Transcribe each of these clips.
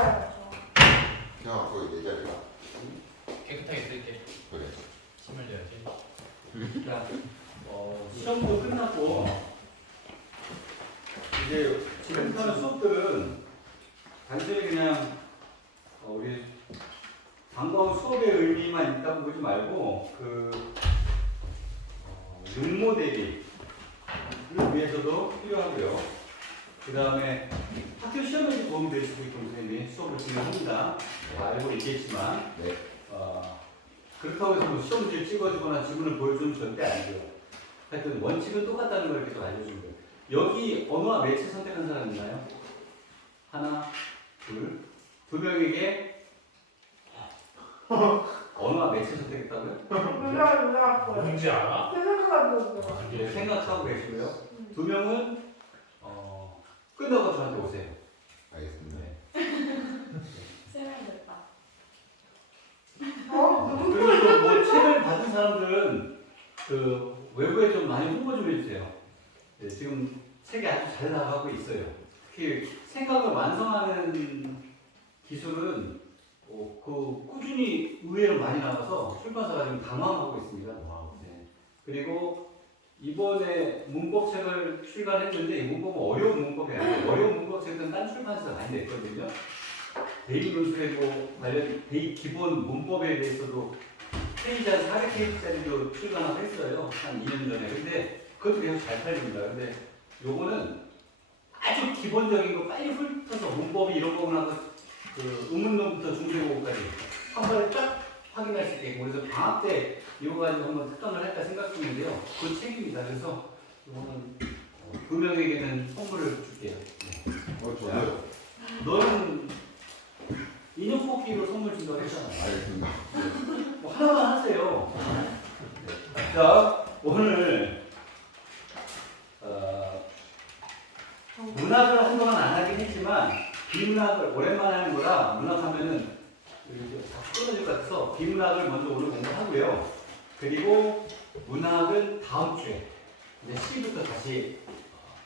지워야죠. 그냥 거기 내 자리가. 깨끗하게 쓸게. 그래. 선물 줘야지. 자, 시험도 끝났고 이제 지금부터는 수업들은 단순히 그냥 우리 방과후 수업의 의미만 있다고 보지 말고 그 응모 대비를 위해서도 필요하고요. 그 다음에 학교 시험에도 도움이 될 수도 있고 선생님이 수업을 진행합니다. 알고 있겠지만 네. 그렇다고 해서 뭐 시험 문제를 찍어주거나 지문을 보여주면 절대 안 돼요. 하여튼 원칙은 똑같다는 걸 계속 알려주는 거예요. 여기 언어와 매체 선택한 사람 있나요? 하나, 둘, 두 명에게 언어와 매체 선택했다고요? 몰라. 뭔지 알아? 생각하고 네, 생각하고 계시고요. 두 명은 끝나고 저한테 오세요. 알겠습니다. 생각됐다. 그리고 또 뭐 책을 받은 사람들은 그 외부에 좀 많이 홍보 좀 해주세요. 네, 지금 책이 아주 잘 나가고 있어요. 특히 생각을 완성하는 기술은 그 꾸준히 의외로 많이 나가서 출판사가 지금 당황하고 있습니다. 네. 그리고 이번에 문법책을 출간했는데 이 문법은 어려운 문법이 아니에요. 어려운 문법책은 딴 출판사가 많이 냈거든요. 대입 논술이고 관련 대입 기본 문법에 대해서도 페이지 한 400페이지짜리도 출간하고 했어요. 한 2년 전에. 근데 그것도 계속 잘 팔립니다. 근데 요거는 아주 기본적인 거 빨리 훑어서 문법이 이런 거구나 그 의문문부터 중국어까지 한 번에 딱 확인할 수 있게. 그래서 방학 때 이거 가지고 한번 특강을 할까 생각 중인데요. 그 책입니다. 그래서 이거는 두 명에게는 선물을 줄게요. 저도요. 너는 인형 뽑기로 선물 준다고 했잖아요. 알겠습니다. 뭐 하나만 하세요. 자, 오늘 문학을 한동안 안 하긴 했지만 비문학을 오랜만에 하는 거라 문학하면은 다 끊어질 것 같아서 비문학을 먼저 오늘 공부하고요. 그리고 문학은 다음 주에 이제 시부터 다시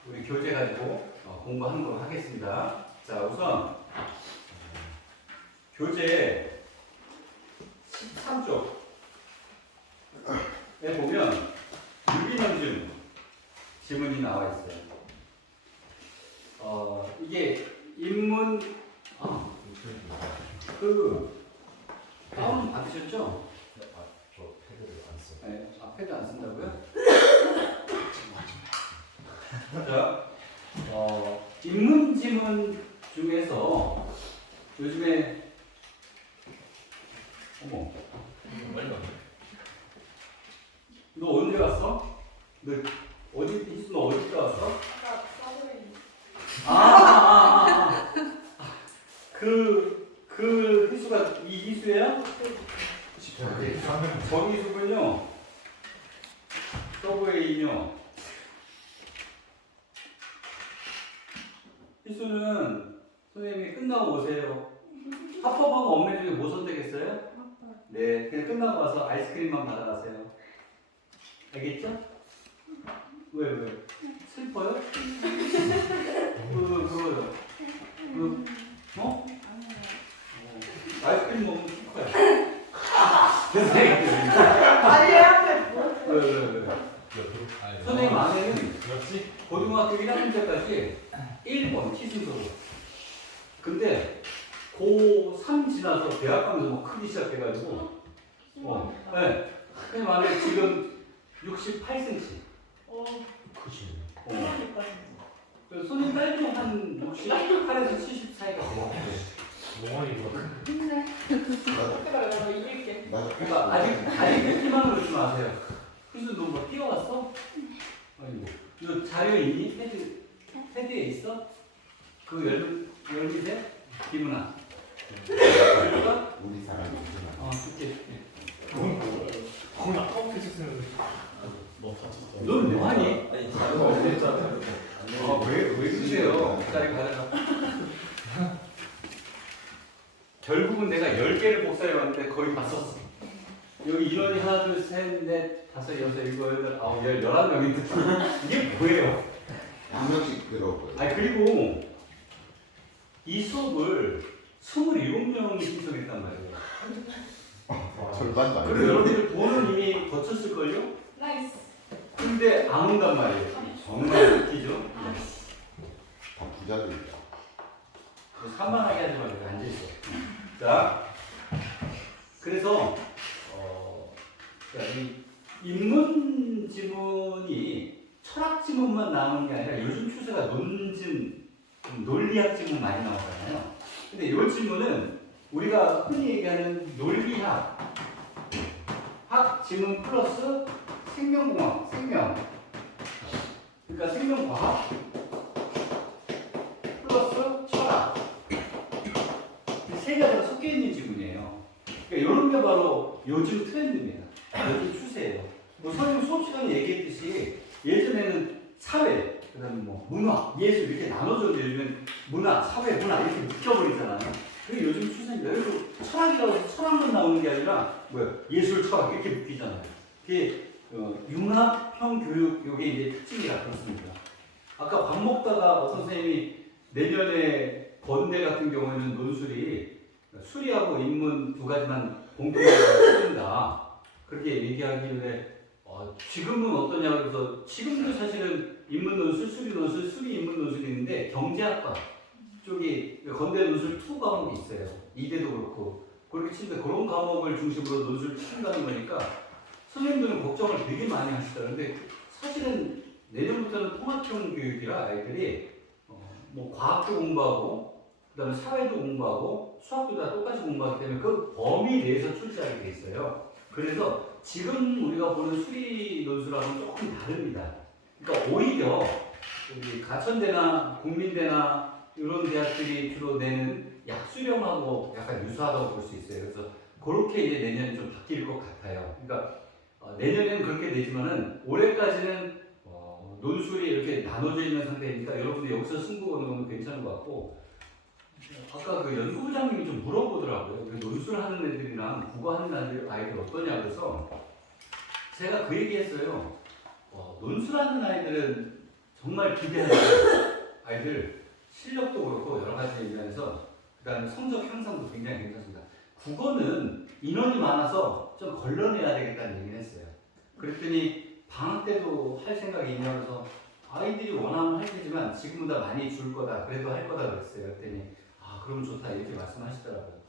우리 교재 가지고 공부하는 걸로 하겠습니다. 자, 우선 교재 13쪽에 보면 유기념 지문이 나와 있어요. 이게 인문 그 다운 받으셨죠? 저 패드를 안 써. 네, 패드 안 쓴다고요? 자, 인문 지문 중에서 요즘에 어머, 빨리 와. 너 언제 왔어? 너 어디 희수 너 어디 갔다 왔어? 아까 서브웨이. 그 희수가 이 희수예요? 네. 저기 희수군요. 서브웨이요. 희수는 선생님이 끝나고 오세요. 합법하고 얽매 중에 뭐 선택했어요? 네, 그냥 끝나고 와서 아이스크림만 받아가세요. 알겠죠? 왜? 슬퍼요? 아이스크림 먹으면 슬퍼요. 아니야. 왜? 선생님 아내는 그렇지? 고등학교 1학년 때까지 1번 키순서로. 근데 고3 지나서 대학 가면서 뭐 크기 시작해가지고 네. 선생님 아내 지금 68cm. 크지. 그래서 선생님 딸도 한 68에서 70 사이가 돼요. 몽환이 뭐. 힘내. 내가 이길게. 그러니까 아직 키만 그러지 마세요. 그래서 너 뭐 뛰어왔어? 아니고 너 자료 있니? 패드에 있어? 그 열리세? 기문아. 줄까? 우리 사람이 있구나. 줄게. 그건 아까부터 했었으면. 너 다쳤어. 넌 뭐하니? 아니 자료가 없었잖아요. 왜 그러세요? 기다려 가다가. 결국은 내가 10개를 복사해왔는데 거의 다 썼어. 여기 인원이 하나, 둘, 셋, 넷, 다섯, 여섯, 일곱, 여덟, 아홉, 11명인데 이게 뭐예요? 한 명씩 들어오고요. 그리고 이 수업을 27명이 신청했단 말이에요. 절반도 안 그리고 돼요. 여러분들 돈은 이미 거쳤을걸요? 나이스. 근데 안 온단 말이에요. 정말 웃기죠? 다 부자들이야. 산만하게 하지 말고 앉아있어. 자, 그래서 자, 이 인문 지문이 철학 지문만 나오는 게 아니라 요즘 추세가 논리학 지문 많이 나오잖아요. 근데 이 지문은 우리가 흔히 얘기하는 논리학, 학 지문 플러스 생명공학, 그러니까 생명과학 플러스 철학, 이 세 가지가 섞여 있는 지문이에요. 그러니까 이런 게 바로 요즘 트렌드입니다. 요즘 추세예요. 뭐 선생님 수업 시간에 얘기했듯이 예전에는 사회, 그다음에 뭐 문화, 예술 이렇게 나눠졌는데 요즘은 문화, 사회, 문화 이렇게 묶여버리잖아요. 그게 요즘 추세입니다. 그리고 철학이라고 해서 철학만 나오는 게 아니라 뭐야 예술, 철학 이렇게 묶이잖아요. 그게 융합형 교육 요게 이제 특징이라 그렇습니다. 아까 밥 먹다가 어떤 선생님이 내년에 건대 같은 경우에는 논술이 수리하고 인문 두 가지만 공통적으로 쓰는다 그렇게 얘기하길래 지금은 어떠냐 그래서 지금도 사실은 인문 논술, 수리 논술, 수리 인문 논술이 있는데 경제학과 쪽이 건대 논술 2 과목이 있어요. 이대도 그렇고 그렇게 치는데 그런 과목을 중심으로 논술을 친다는 거니까 선생님들은 걱정을 되게 많이 하시더라고요. 근데 사실은 내년부터는 통합형 교육이라 아이들이 뭐 과학도 공부하고 그다음에 사회도 공부하고 수학도 다 똑같이 공부하기 때문에 그 범위 내에서 출제하게 돼 있어요. 그래서 지금 우리가 보는 수리 논술하고는 조금 다릅니다. 그러니까 오히려 여기 가천대나 국민대나 이런 대학들이 주로 내는 약수령하고 약간 유사하다고 볼 수 있어요. 그래서 그렇게 이제 내년에 좀 바뀔 것 같아요. 그러니까 내년에는 그렇게 되지만은 올해까지는 논술이 이렇게 나눠져 있는 상태니까 여러분들 여기서 승부 거는 건 괜찮은 것 같고 아까 그 연구부장님이 좀 물어보더라고요. 그 논술하는 애들이랑 국어하는 아이들 어떠냐 그래서 제가 그 얘기했어요. 논술하는 아이들은 정말 기대하는 아이들 실력도 그렇고 여러 가지 얘기하면서 그다음에 성적 향상도 굉장히 괜찮습니다. 국어는 인원이 많아서 좀 걸러내야 되겠다는 얘기를 했어요. 그랬더니 방학 때도 할 생각이 있냐고 해서 아이들이 원하면 할 테지만 지금보다 많이 줄 거다. 그래도 할 거다 그랬어요. 그랬더니 그럼 좋다 이렇게 말씀하시더라고요.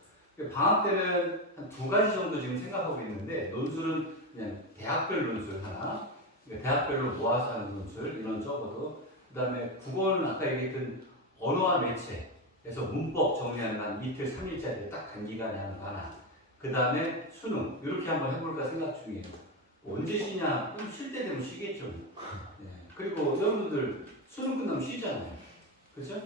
방학 때는 한 2가지 정도 지금 생각하고 있는데 논술은 그냥 대학별 논술 하나, 대학별로 모아서 하는 논술 이런 적어도 그 다음에 국어는 아까 얘기했던 언어와 매체에서 문법 정리하는 한 이틀 3일짜리 딱 단기간에 하는 거 하나 그 다음에 수능 이렇게 한번 해볼까 생각 중이에요. 언제 쉬냐? 쉴 때 되면 쉬겠죠. 네. 그리고 여러분들 수능 끝나면 쉬잖아요. 그렇죠?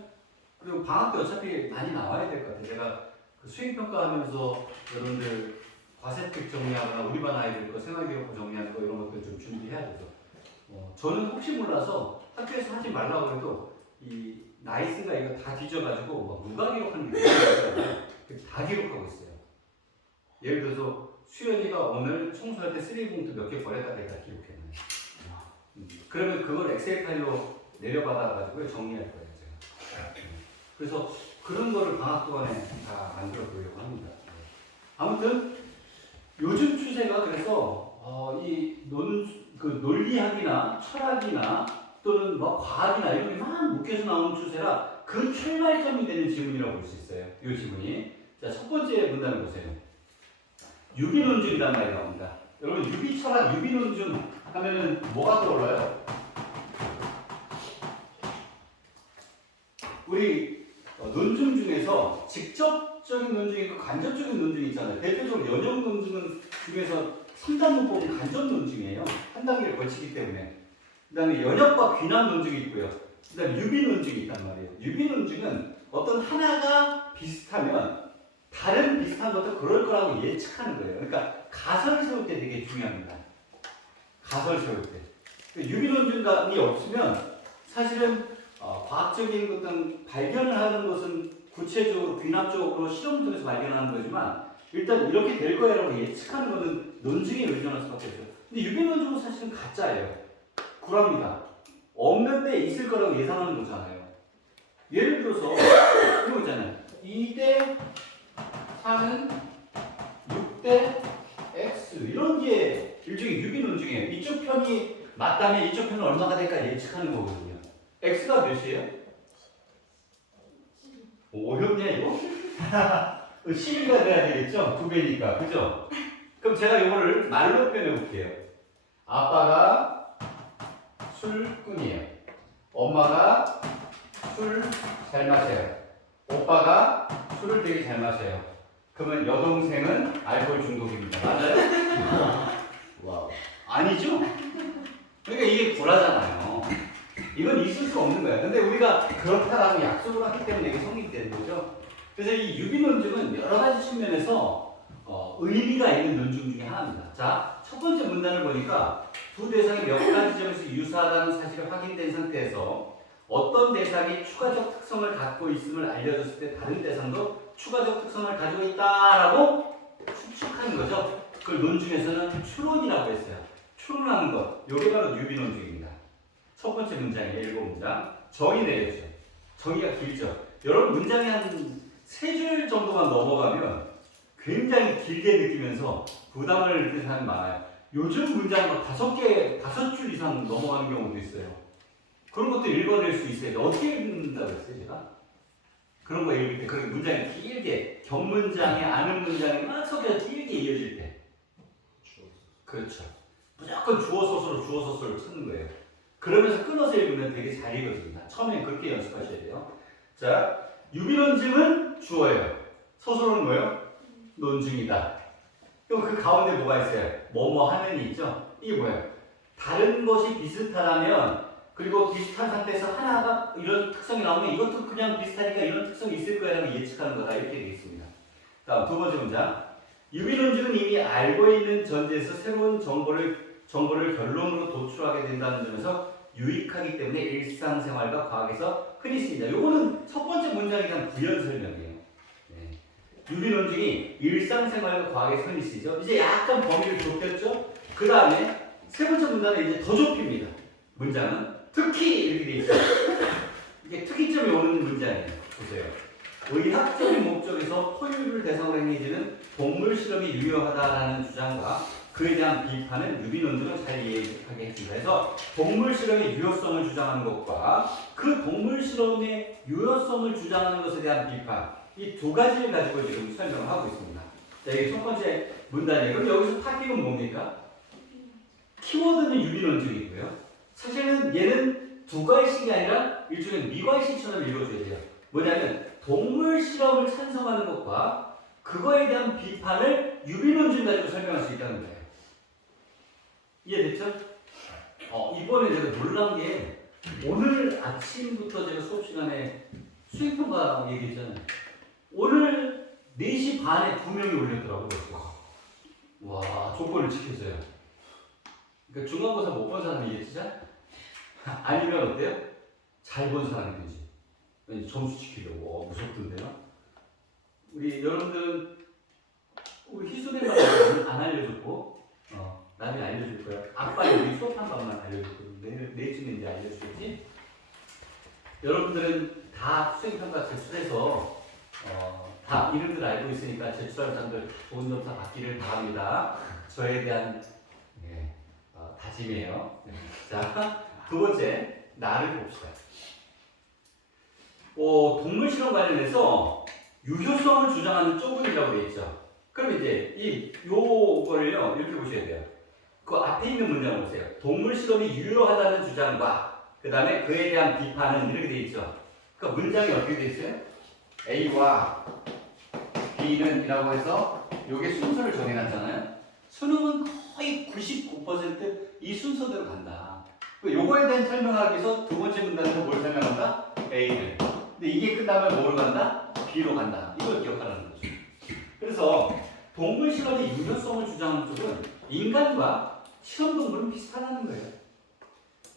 그리고 방학 때 어차피 많이 나와야 될 것 같아요. 제가 그 수행평가하면서 여러분들 과세특 정리하거나 우리 반 아이들 거 생활기록부 정리하는 거 이런 것들 좀 준비해야 돼서 저는 혹시 몰라서 학교에서 하지 말라고 해도 이 나이스가 이거 다 뒤져가지고 막 누가 기록하는 게 다 기록하고 있어요. 예를 들어서 수연이가 오늘 청소할 때 쓰레기봉투 몇 개 버렸다가 다 기록해놔요. 그러면 그걸 엑셀 파일로 내려받아가지고 정리할 거예요. 제가. 그래서 그런 거를 방학 동안에 다 만들어 보려고 합니다. 아무튼 요즘 추세가 그래서 논리학이나 철학이나 또는 뭐 과학이나 이런 게 막 묶여서 나오는 추세라 그 출발점이 되는 지문이라고 볼 수 있어요. 이 지문이. 자, 첫 번째 문단을 보세요. 유비논증이란 말이 나옵니다. 여러분 유비철학, 유비논증 하면은 뭐가 떠올라요? 우리 논증 중에서 직접적인 논증이 있고 간접적인 논증이 있잖아요. 대표적으로 연역 논증은 중에서 3단 문법은 간접 논증이에요. 한 단계를 거치기 때문에. 그 다음에 연역과 귀납 논증이 있고요. 그 다음에 유비 논증이 있단 말이에요. 유비 논증은 어떤 하나가 비슷하면 다른 비슷한 것도 그럴 거라고 예측하는 거예요. 그러니까 가설을 세울 때 되게 중요합니다. 가설 세울 때. 유비 논증이 없으면 사실은 과학적인 어떤 발견을 하는 것은 구체적으로 귀납적으로 실험을 통해서 발견하는 거지만 일단 이렇게 될 거야라고 예측하는 것은 논증에 의존할 수밖에 없어요. 근데 유비 논증은 사실은 가짜예요. 구랍니다. 없는데 있을 거라고 예상하는 거잖아요. 예를 들어서 이런 거 있잖아요. 2대 4는 6대 x 이런 게 일종의 유비론 중에 이쪽 편이 맞다면 이쪽 편은 얼마가 될까 예측하는 거거든요. x가 몇이에요? 어렵냐 이거? 12가 돼야 되겠죠? 2배니까 그죠? 그럼 제가 이거를 말로 표현해 볼게요. 아빠가 술꾼이에요. 엄마가 술 잘 마셔요. 오빠가 술을 되게 잘 마셔요. 그러면 여동생은 알코올 중독입니다. 맞아요? 와우. 아니죠? 그러니까 이게 불하잖아요. 이건 있을 수 없는 거야. 근데 우리가 그렇다라고 약속을 했기 때문에 이게 성립되는 거죠. 그래서 이 유비논증은 여러 가지 측면에서 의미가 있는 논증 중에 하나입니다. 자, 첫 번째 문단을 보니까 두 대상이 몇 가지 점에서 유사하다는 사실이 확인된 상태에서 어떤 대상이 추가적 특성을 갖고 있음을 알려줬을 때 다른 대상도 추가적 특성을 가지고 있다라고 추측하는 거죠. 그걸 논증에서는 추론이라고 했어요. 추론하는 것, 이게 바로 유비논증입니다. 첫 번째 문장이에요. 7문장. 정의 내렸죠. 정의가 길죠. 여러분 문장이 한 3줄 정도만 넘어가면 굉장히 길게 느끼면서 부담을 느끼는 사람이 많아요. 요즘 문장은 5줄 이상 넘어가는 경우도 있어요. 그런 것도 읽어낼 수 있어요. 어떻게 읽는다고 했어요, 제가? 그런 거 읽을 때, 그렇게 문장이 길게, 격문장에 아는 문장이 막 섞여서 길게 이어질 때. 그렇죠. 무조건 주어 소설을 찾는 거예요. 그러면서 끊어서 읽으면 되게 잘 읽어집니다. 처음엔 그렇게 연습하셔야 돼요. 자, 유비논증은 주어예요. 소설은 뭐예요? 논증이다. 그럼 그 가운데 뭐가 있어요? 뭐뭐 하면이 있죠? 이게 뭐예요? 다른 것이 비슷하다면 그리고 비슷한 상태에서 하나가 이런 특성이 나오면 이것도 그냥 비슷하니까 이런 특성이 있을 거라고 예측하는 거다. 이렇게 되겠습니다. 다음 두 번째 문장. 유비논증은 이미 알고 있는 전제에서 새로운 정보를 결론으로 도출하게 된다는 점에서 유익하기 때문에 일상생활과 과학에서 흔히 쓰입니다. 이거는 첫 번째 문장에 대한 부연 설명이에요. 네. 유비논증이 일상생활과 과학에서 흔히 쓰이죠. 이제 약간 범위를 좁혔죠. 그 다음에 세 번째 문장은 이제 더 좁힙니다. 문장은 특히 이렇게 돼 있어요. 이게 특이점이 오는 문장이에요. 보세요. 의학적인 목적에서 포유를 대상으로 행해지는 동물 실험이 유효하다라는 주장과 그에 대한 비판은 유비논증을 잘 이해하게 해줍니다. 그래서 동물 실험의 유효성을 주장하는 것과 그 동물 실험의 유효성을 주장하는 것에 대한 비판 이 두 가지를 가지고 지금 설명을 하고 있습니다. 자, 이게 첫 번째 문단이에요. 그럼 여기서 탑픽은 뭡니까? 키워드는 유비논증이고요. 사실은 얘는 두괄식이 아니라 일종의 미괄식처럼 읽어줘야 돼요. 뭐냐면 동물 실험을 찬성하는 것과 그거에 대한 비판을 유비논증 가지고 설명할 수 있다는 거예요. 이해됐죠? 이번에 제가 놀란 게 오늘 아침부터 제가 수업 시간에 수행평가 얘기했잖아요. 오늘 4시 반에 2명이 올렸더라고요. 와, 조건을 지켰어요. 그러니까 중간고사 못 본 사람이겠지? 아니면 어때요? 잘 본 사람이든지. 점수 지키려고. 무섭던데요? 우리 여러분들은 우리 희수대만 안 알려줬고 나중에 알려줄 거야. 아빠 여기 수업한 것만 알려줬거든. 내일쯤에 이제 알려주겠지? 여러분들은 다 수행평가 제출해서 다 이름들 알고 있으니까 제출할 사람들 좋은 점수 받기를 바랍니다. 저에 대한 다짐이에요. 자, 두 번째 나를 봅시다. 동물 실험 관련해서 유효성을 주장하는 쪽은이라고 되어 있죠. 그럼 이제 요거를요 이렇게 보셔야 돼요. 그 앞에 있는 문장 보세요. 동물 실험이 유효하다는 주장과 그 다음에 그에 대한 비판은 이렇게 되어 있죠. 그러니까 문장이 어떻게 되어 있어요? A와 B는 이라고 해서 요게 순서를 정해놨잖아요. 수능은 거의 99% 이 순서대로 간다. 요거에 대한 설명하기 위해서 두 번째 문단에서 뭘 설명한다? A를. 근데 이게 끝나면 뭐로 간다? B로 간다. 이걸 기억하라는 거죠. 그래서 동물 실험의 유효성을 주장하는 쪽은 인간과 실험동물은 비슷하다는 거예요.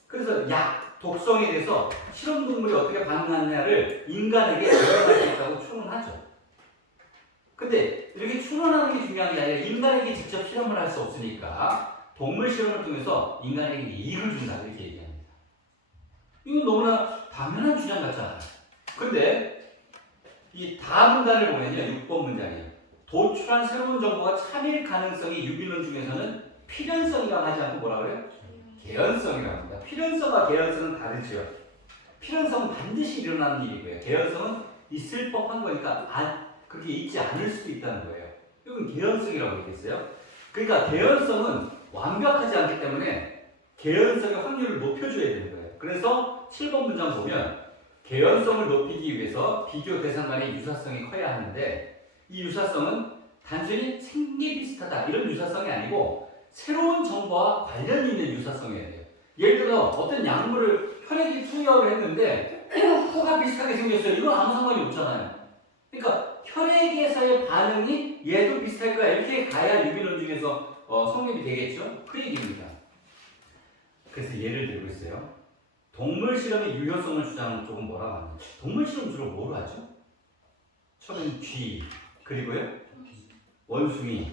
그래서 약, 독성에 대해서 실험동물이 어떻게 반응하느냐를 인간에게 적용할 수 있다고 추론하죠. 근데 이렇게 추론하는 게 중요한 게 아니라 인간에게 직접 실험을 할 수 없으니까 동물 실험을 통해서 인간에게 이익을 준다 이렇게 얘기합니다. 이건 너무나 당연한 주장 같잖아요. 근데 이 다문단을 보면요. 6번 문장이에요. 도출한 새로운 정보가 참일 가능성이 유기론 중에서는 필연성이라고 하지 않고 뭐라 그래요? 개연성이라고 합니다. 필연성과 개연성은 다르죠. 필연성은 반드시 일어나는 일이고요. 개연성은 있을 법한 거니까 그렇게 있지 않을 수도 있다는 거예요. 이건 개연성이라고 얘기했어요. 그러니까 개연성은 완벽하지 않기 때문에 개연성의 확률을 높여줘야 되는 거예요. 그래서 7번 문장 보면 개연성을 높이기 위해서 비교 대상 간의 유사성이 커야 하는데 이 유사성은 단순히 생리 비슷하다 이런 유사성이 아니고 새로운 정보와 관련이 있는 유사성이어야 돼요. 예를 들어 어떤 약물을 혈액에 투여를 했는데 코가 비슷하게 생겼어요. 이건 아무 상관이 없잖아요. 그러니까 혈액에서의 반응이 얘도 비슷할 거야. 이렇게 가야 유기론 중에서 성립이 되겠죠? 그 얘기입니다. 그래서 예를 들고 있어요. 동물 실험의 유효성을 주장하는 쪽은 뭐라고 하나요? 동물 실험 주로 뭐로 하죠? 처음엔 쥐, 그리고요 원숭이.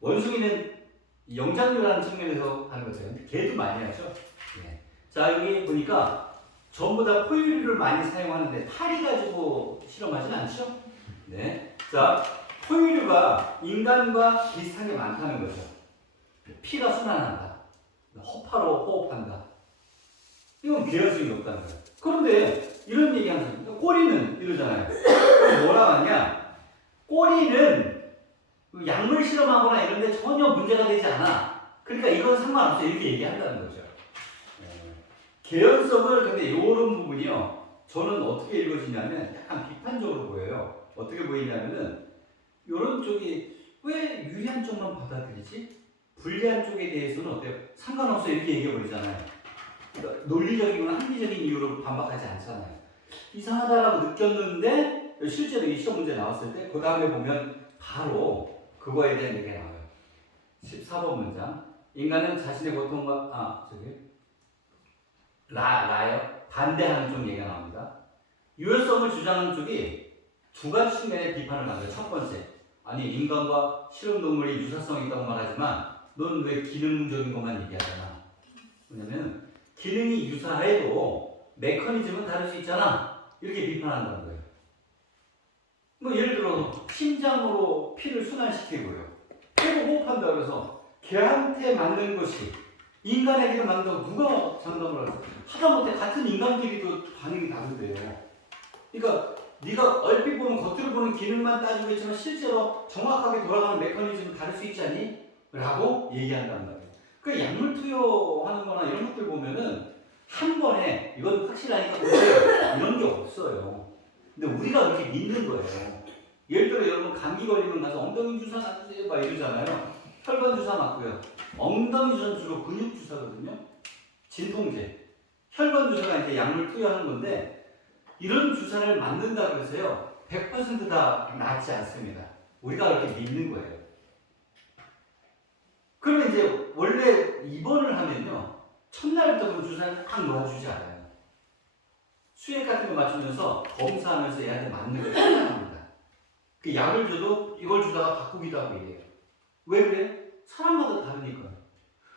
원숭이는 영장류라는 측면에서 하는 거죠. 개도 많이 하죠. 네. 자 여기 보니까 전부 다 포유류를 많이 사용하는데 파리 가지고 실험하진 않죠? 네. 자 포유류가 인간과 비슷하게 많다는 거죠. 피가 순환한다. 허파로 호흡한다. 이건 개연성이 높다는 거예요. 그런데 이런 얘기하는 사람, 꼬리는 이러잖아요. 뭐라 하냐? 꼬리는 약물 실험하거나 이런 데 전혀 문제가 되지 않아. 그러니까 이건 상관없어. 이렇게 얘기한다는 거죠. 개연성을 근데 이런 부분이요. 저는 어떻게 읽어지냐면 약간 비판적으로 보여요. 어떻게 보이냐면은 이런 쪽이 왜 유리한 쪽만 받아들이지? 불리한 쪽에 대해서는 어때요? 상관없어 이렇게 얘기해버리잖아요. 그러니까 논리적이거나 합리적인 이유로 반박하지 않잖아요. 이상하다라고 느꼈는데 실제로 이 시험 문제 나왔을 때 그 다음에 보면 바로 그거에 대한 얘기가 나와요. 14번 문장. 인간은 자신의 고통과 라요 반대하는 쪽 얘기가 나옵니다. 유효성을 주장하는 쪽이 두 가지 측면의 비판을 합니다. 첫 번째, 아니 인간과 실험동물이 유사성이 있다고 말하지만 넌 왜 기능적인 것만 얘기하잖아. 왜냐면 기능이 유사해도 메커니즘은 다를 수 있잖아. 이렇게 비판한다는 거예요. 뭐 예를 들어 심장으로 피를 순환시키고요. 폐로 호흡한다 그래서 개한테 맞는 것이 인간에게도 맞는다고 누가 장담을 하죠? 하다못해 같은 인간끼리도 반응이 다른데요. 그러니까 네가 얼핏 보면 겉으로 보는 기능만 따지고 있지만 실제로 정확하게 돌아가는 메커니즘은 다를 수 있지 않니? 라고 얘기한다는 거예요. 그 약물 투여하는 거나 이런 것들 보면은 한 번에 이건 확실하니까 이런 게 없어요. 근데 우리가 그렇게 믿는 거예요. 예를 들어 여러분 감기 걸리면 가서 엉덩이 주사 놔주세요 막 이러잖아요. 혈관 주사 맞고요. 엉덩이 주사는 주로 근육 주사거든요. 진통제. 혈관 주사가 이제 약물 투여하는 건데 이런 주사를 맞는다 그래서요 100%다 낫지 않습니다. 우리가 그렇게 믿는 거예요. 그러면 이제 원래 입원을 하면요 첫날부터 그 주사를 딱 놓아주지 않아요. 수액 같은 거 맞추면서 검사하면서 얘한테 맞는 걸 판단합니다. 그 약을 줘도 이걸 주다가 바꾸기도 하고 이래요. 왜 그래? 사람마다 다르니까.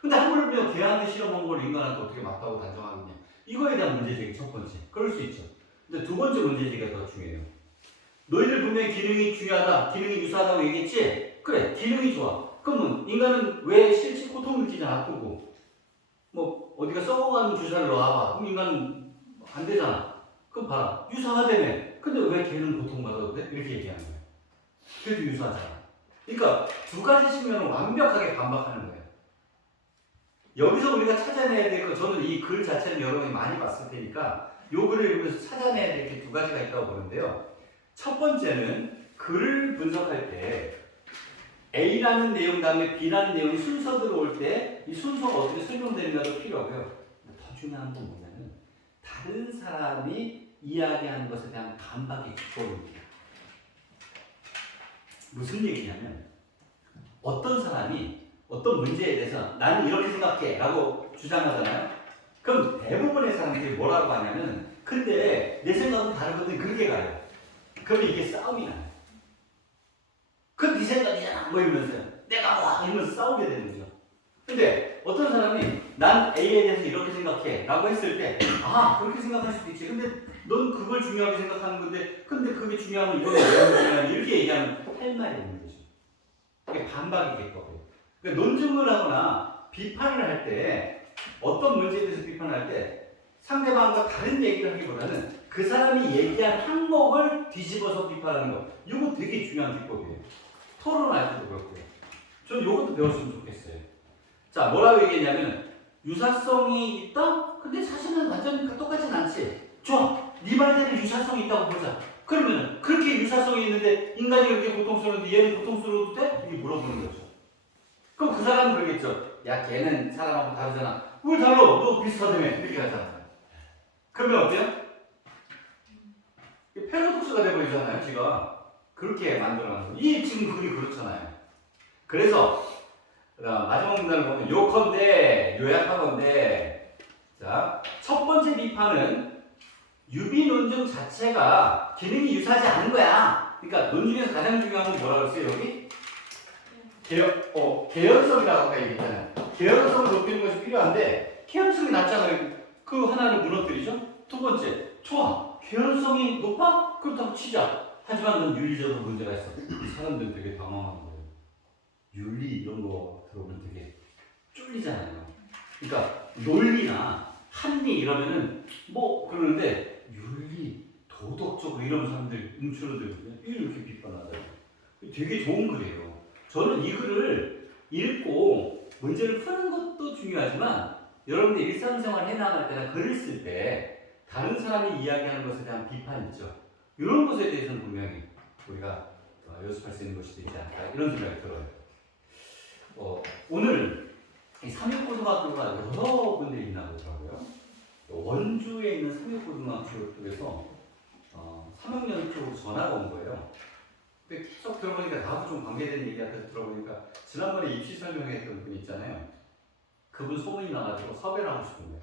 근데 한 번을 개한테 실험한 걸 인간한테 어떻게 맞다고 단정하느냐. 이거에 대한 문제제기 첫 번째. 그럴 수 있죠. 근데 두 번째 문제제기가 더 중요해요. 너희들 분명히 기능이 중요하다, 기능이 유사하다고 얘기했지? 그래, 기능이 좋아. 그러면 인간은 왜 실제 고통을 느끼지 아프고 뭐 어디가 썩어가는 주사를 놔봐. 그럼 인간은 안 되잖아. 그럼 봐라. 유사하다며. 근데 왜 걔는 고통받아도 돼? 이렇게 얘기하는 거예요. 걔도 유사하잖아. 그러니까 두 가지 측면을 완벽하게 반박하는 거예요. 여기서 우리가 찾아내야 될 거, 저는 이 글 자체를 여러분이 많이 봤을 테니까 이 글을 읽으면서 찾아내야 될 게 두 가지가 있다고 보는데요. 첫 번째는 글을 분석할 때 A라는 내용 다음에 B라는 내용이 순서대로 올 때 이 순서가 어떻게 설명되는가도 필요하고요. 더 중요한 건 뭐냐면 다른 사람이 이야기하는 것에 대한 반박의 기법입니다. 무슨 얘기냐면 어떤 사람이 어떤 문제에 대해서 나는 이렇게 생각해 라고 주장하잖아요. 그럼 대부분의 사람들이 뭐라고 하냐면 근데 내 생각은 다르거든 그렇게 가요. 그러면 이게 싸움이 나요. 그건 네 생각이잖아 뭐 이러면서요. 내가 뭐 이러면서 싸우게 되는 거죠. 근데 어떤 사람이 난 A에 대해서 이렇게 생각해 라고 했을 때 아 그렇게 생각할 수도 있지. 근데 넌 그걸 중요하게 생각하는 건데, 근데 그게 중요하면 이건 왜 중요하냐 이렇게 얘기하면 할 말이 없는 거죠. 그게 반박이겠거든요. 그러니까 논증을 하거나 비판을 할 때 어떤 문제에 대해서 비판을 할 때 상대방과 다른 얘기를 하기보다는 그 사람이 얘기한 항목을 뒤집어서 비판하는 거. 이거 되게 중요한 기법이에요. 토론할 때도 그렇고요. 저는 이것도 배웠으면 좋겠어요. 자, 뭐라고 얘기했냐면 유사성이 있다? 근데 사실은 완전히 똑같진 않지. 좋아. 네 말대로 유사성이 있다고 보자. 그러면 그렇게 유사성이 있는데 인간이 그렇게 고통스러운데 얘는 고통스러워도 돼? 이게 물어보는 거죠. 그럼 그 사람은 그러겠죠. 야, 걔는 사람하고 다르잖아. 왜 달라? 너 비슷하다며. 이렇게 하잖아. 그러면 어때요? 패러독스가 돼버리잖아요, 지가. 그렇게 만들어가는 거. 이 지금 글이 그렇잖아요. 그래서 마지막 문단을 보면 요컨대, 요약하건대, 자, 첫 번째 비판은 유비 논증 자체가 기능이 유사하지 않은 거야. 그러니까 논증에서 가장 중요한 건 뭐라고 했어요, 여기? 개연성이라고 아까 얘기했잖아요. 개연성을 높이는 것이 필요한데 개연성이 낮잖아요. 그 하나를 무너뜨리죠. 두 번째, 좋아. 개연성이 높아? 그렇다고 치자. 하지만 넌 윤리적으로 문제가 있어. 사람들은 되게 당황하는 거예요. 윤리 이런 거 들어보면 되게 쫄리잖아요. 그러니까 논리나 합리 이러면은 뭐 그러는데 윤리, 도덕적으로 이런 사람들 움츠러들거든요. 이렇게 비판하잖아요. 되게 좋은 글이에요. 저는 이 글을 읽고 문제를 푸는 것도 중요하지만 여러분들 일상생활 해나갈 때나 글을 쓸 때 다른 사람이 이야기하는 것에 대한 비판 있죠. 이런 것에 대해서는 분명히 우리가 연습할 수 있는 것이 되지 않을까 이런 생각이 들어요. 오늘 이 삼육고등학교가 여러 군데 있나 보더라고요. 원주에 있는 삼육고등학교 쪽에서 3학년 쪽으로 전화가 온 거예요. 근데 계속 들어보니까 나하고 좀 관계된 얘기 같아서 들어보니까 지난번에 입시 설명했던 분 있잖아요. 그분 소문이 나가지고 섭외를 하고 싶은 거예요.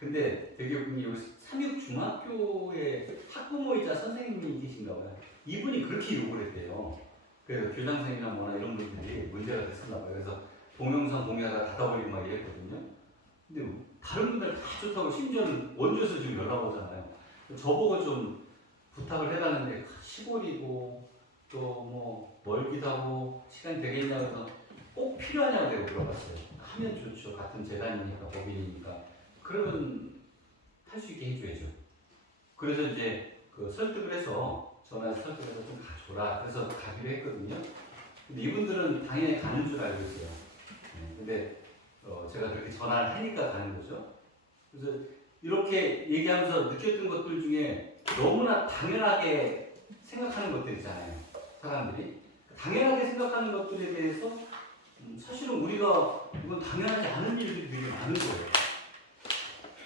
근데 되게 웃긴 게 여기 삼육중학교의 학부모이자 선생님이 계신가 봐요. 이분이 그렇게 욕을 했대요. 그래서 교장 선생님이나 뭐나 이런 분들이 문제가 됐었나 봐요. 그래서 동영상 공유하다가 닫아버리고 막 이랬거든요. 근데 다른 분들 다 좋다고 심지어는 원주에서 지금 연락 오잖아요. 저보고 좀 부탁을 해달라는데 시골이고 또 뭐 멀기도 하고 시간이 되겠냐고 해서 꼭 필요하냐고 내가 물어봤어요. 하면 좋죠. 같은 재단이니까 법인이니까. 그러면 할 수 있게 해줘야죠. 그래서 이제 그 설득을 해서 전화해서 설득해서 좀 가줘라. 그래서 가기로 했거든요. 근데 이분들은 당연히 가는 줄 알고 있어요. 근데 제가 그렇게 전화를 하니까 가는 거죠. 그래서 이렇게 얘기하면서 느꼈던 것들 중에 너무나 당연하게 생각하는 것들 있잖아요. 사람들이 당연하게 생각하는 것들에 대해서 사실은 우리가 이건 당연하지 않은 일들이 되게 많은 거예요.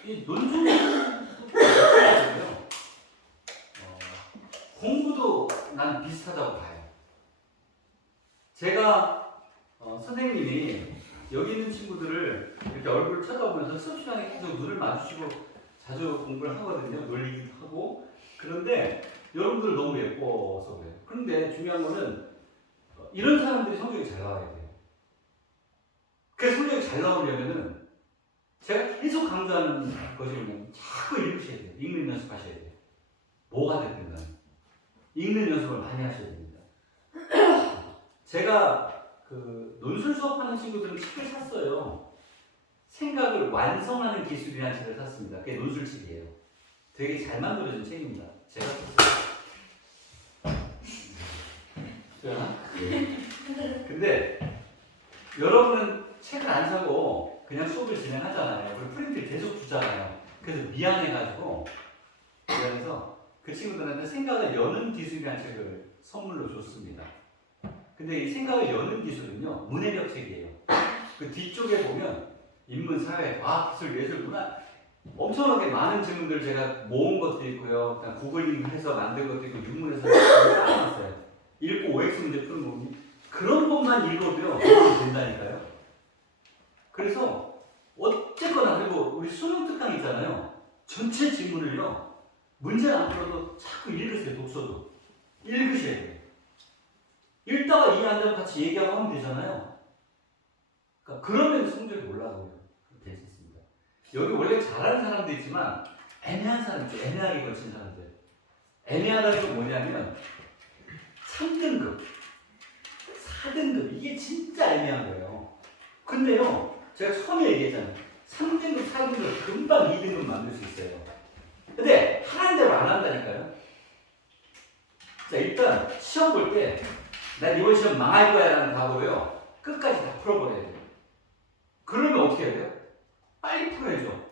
이 논술도 공부도 난 비슷하다고 봐요. 제가 선생님이 여기 있는 친구들을 이렇게 얼굴을 쳐다보면서 수업 시간에 계속 눈을 마주치고 자주 공부를 하거든요. 놀리기도 하고. 그런데 여러분들 너무 예뻐서 그래요. 그런데 중요한 거는 이런 사람들이 성적이 잘 나와야 돼요. 그 성적이 잘 나오려면은 제가 계속 강조하는 것이 뭐냐면 자꾸 읽으셔야 돼요. 읽는 연습하셔야 돼요. 뭐가 됐든 간에. 읽는 연습을 많이 하셔야 됩니다. 제가 그 논술 수업하는 친구들은 책을 샀어요. 생각을 완성하는 기술이라는 책을 샀습니다. 그게 논술책이에요. 되게 잘 만들어진 책입니다. 제가 샀어요. 근데 여러분은 책을 안 사고 그냥 수업을 진행하잖아요. 그리고 프린트를 계속 주잖아요. 그래서 미안해서 그 친구들한테 생각을 여는 기술이라는 책을 선물로 줬습니다. 근데 이 생각을 여는 기술은요, 문해력 책이에요. 그 뒤쪽에 보면 인문, 사회, 과학, 기술, 예술, 문화 엄청나게 많은 질문들을 제가 모은 것도 있고요. 구글링해서 만든 것도 있고 육문에서 쌓아놨어요. 읽고 OX 문제 푸는 부분이 그런 것만 읽어도요 된다니까요. 그래서 어쨌거나 그리고 우리 수능 특강 있잖아요. 전체 질문을요 문제는 안 풀어도 자꾸 읽으세요. 독서도 읽으셔야 돼요. 읽다가 이해 안 되면 같이 얘기하고 하면 되잖아요. 그러니까 그러면 성적이 올라가고요. 괜찮습니다. 여기 원래 잘하는 사람도 있지만 애매한 사람들, 애매하게 걸친 사람들. 애매하다는 건 뭐냐면 3등급, 4등급 이게 진짜 애매한 거예요. 근데요, 제가 처음에 얘기했잖아요. 3등급, 4등급 금방 2등급 만들 수 있어요. 근데 하라는 대로 안 한다니까요. 자, 일단 시험 볼 때 난 이번 시험 망할 거야 라는 각오로요. 끝까지 다 풀어버려야 돼요. 그러면 어떻게 해야 돼요? 빨리 풀어야죠.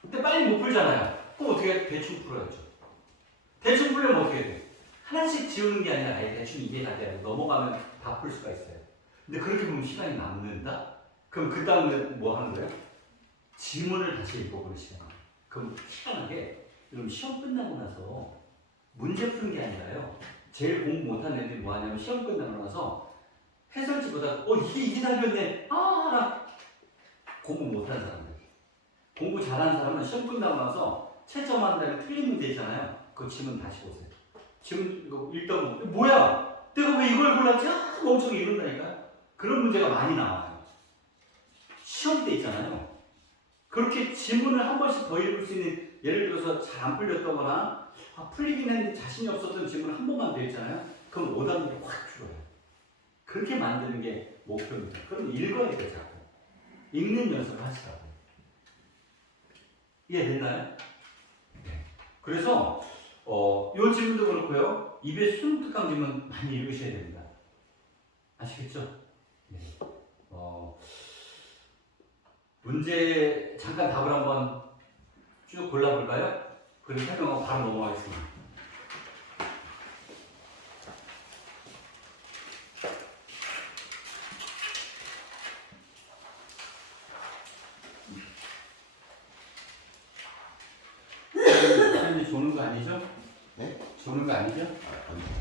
근데 빨리 못 풀잖아요. 그럼 어떻게 해요? 대충 풀어야죠. 대충 풀려면 어떻게 해야 돼요? 하나씩 지우는 게 아니라 아예 대충 이게 다 돼요. 넘어가면 다 풀 수가 있어요. 근데 그렇게 보면 시간이 남는다? 그럼 그 다음에 뭐 하는 거예요? 지문을 다시 읽어보는 시간. 그럼 희한하게 여러분 시험 끝나고 나서 문제 푸는 게 아니라요. 제일 공부 못하는 애들이 뭐 하냐면 시험 끝나고 나서 해설지보다 이게 답이었네. 나 공부 못하는 사람들. 공부 잘하는 사람은 시험 끝나고 나서 채점한 다음에 틀린 문제 있잖아요. 그 지문 다시 보세요. 지금 이거 읽다 뭐야? 내가 왜 이걸 골랐지? 멍청 이런다니까. 그런 문제가 많이 나와요. 시험 때 있잖아요. 그렇게 지문을 한 번씩 더 읽을 수 있는, 예를 들어서 잘 안 풀렸다거나 풀리긴 했는데 자신이 없었던 질문을 한 번만 더 했잖아요. 그럼 오답률이 확 줄어요. 그렇게 만드는 게 목표입니다. 그럼 읽어야 돼, 자꾸. 읽는 연습을 하시라고. 이해됐나요? 네. 그래서 이 질문도 그렇고요. 입에 수능특강 질문 많이 읽으셔야 됩니다. 아시겠죠? 네. 문제 잠깐 답을 한번 쭉 골라볼까요? 그리고 설명하고 바로 넘어가겠습니다. 선생님 조는 거 아니죠? 네? 조는 거 아니죠? 아니죠.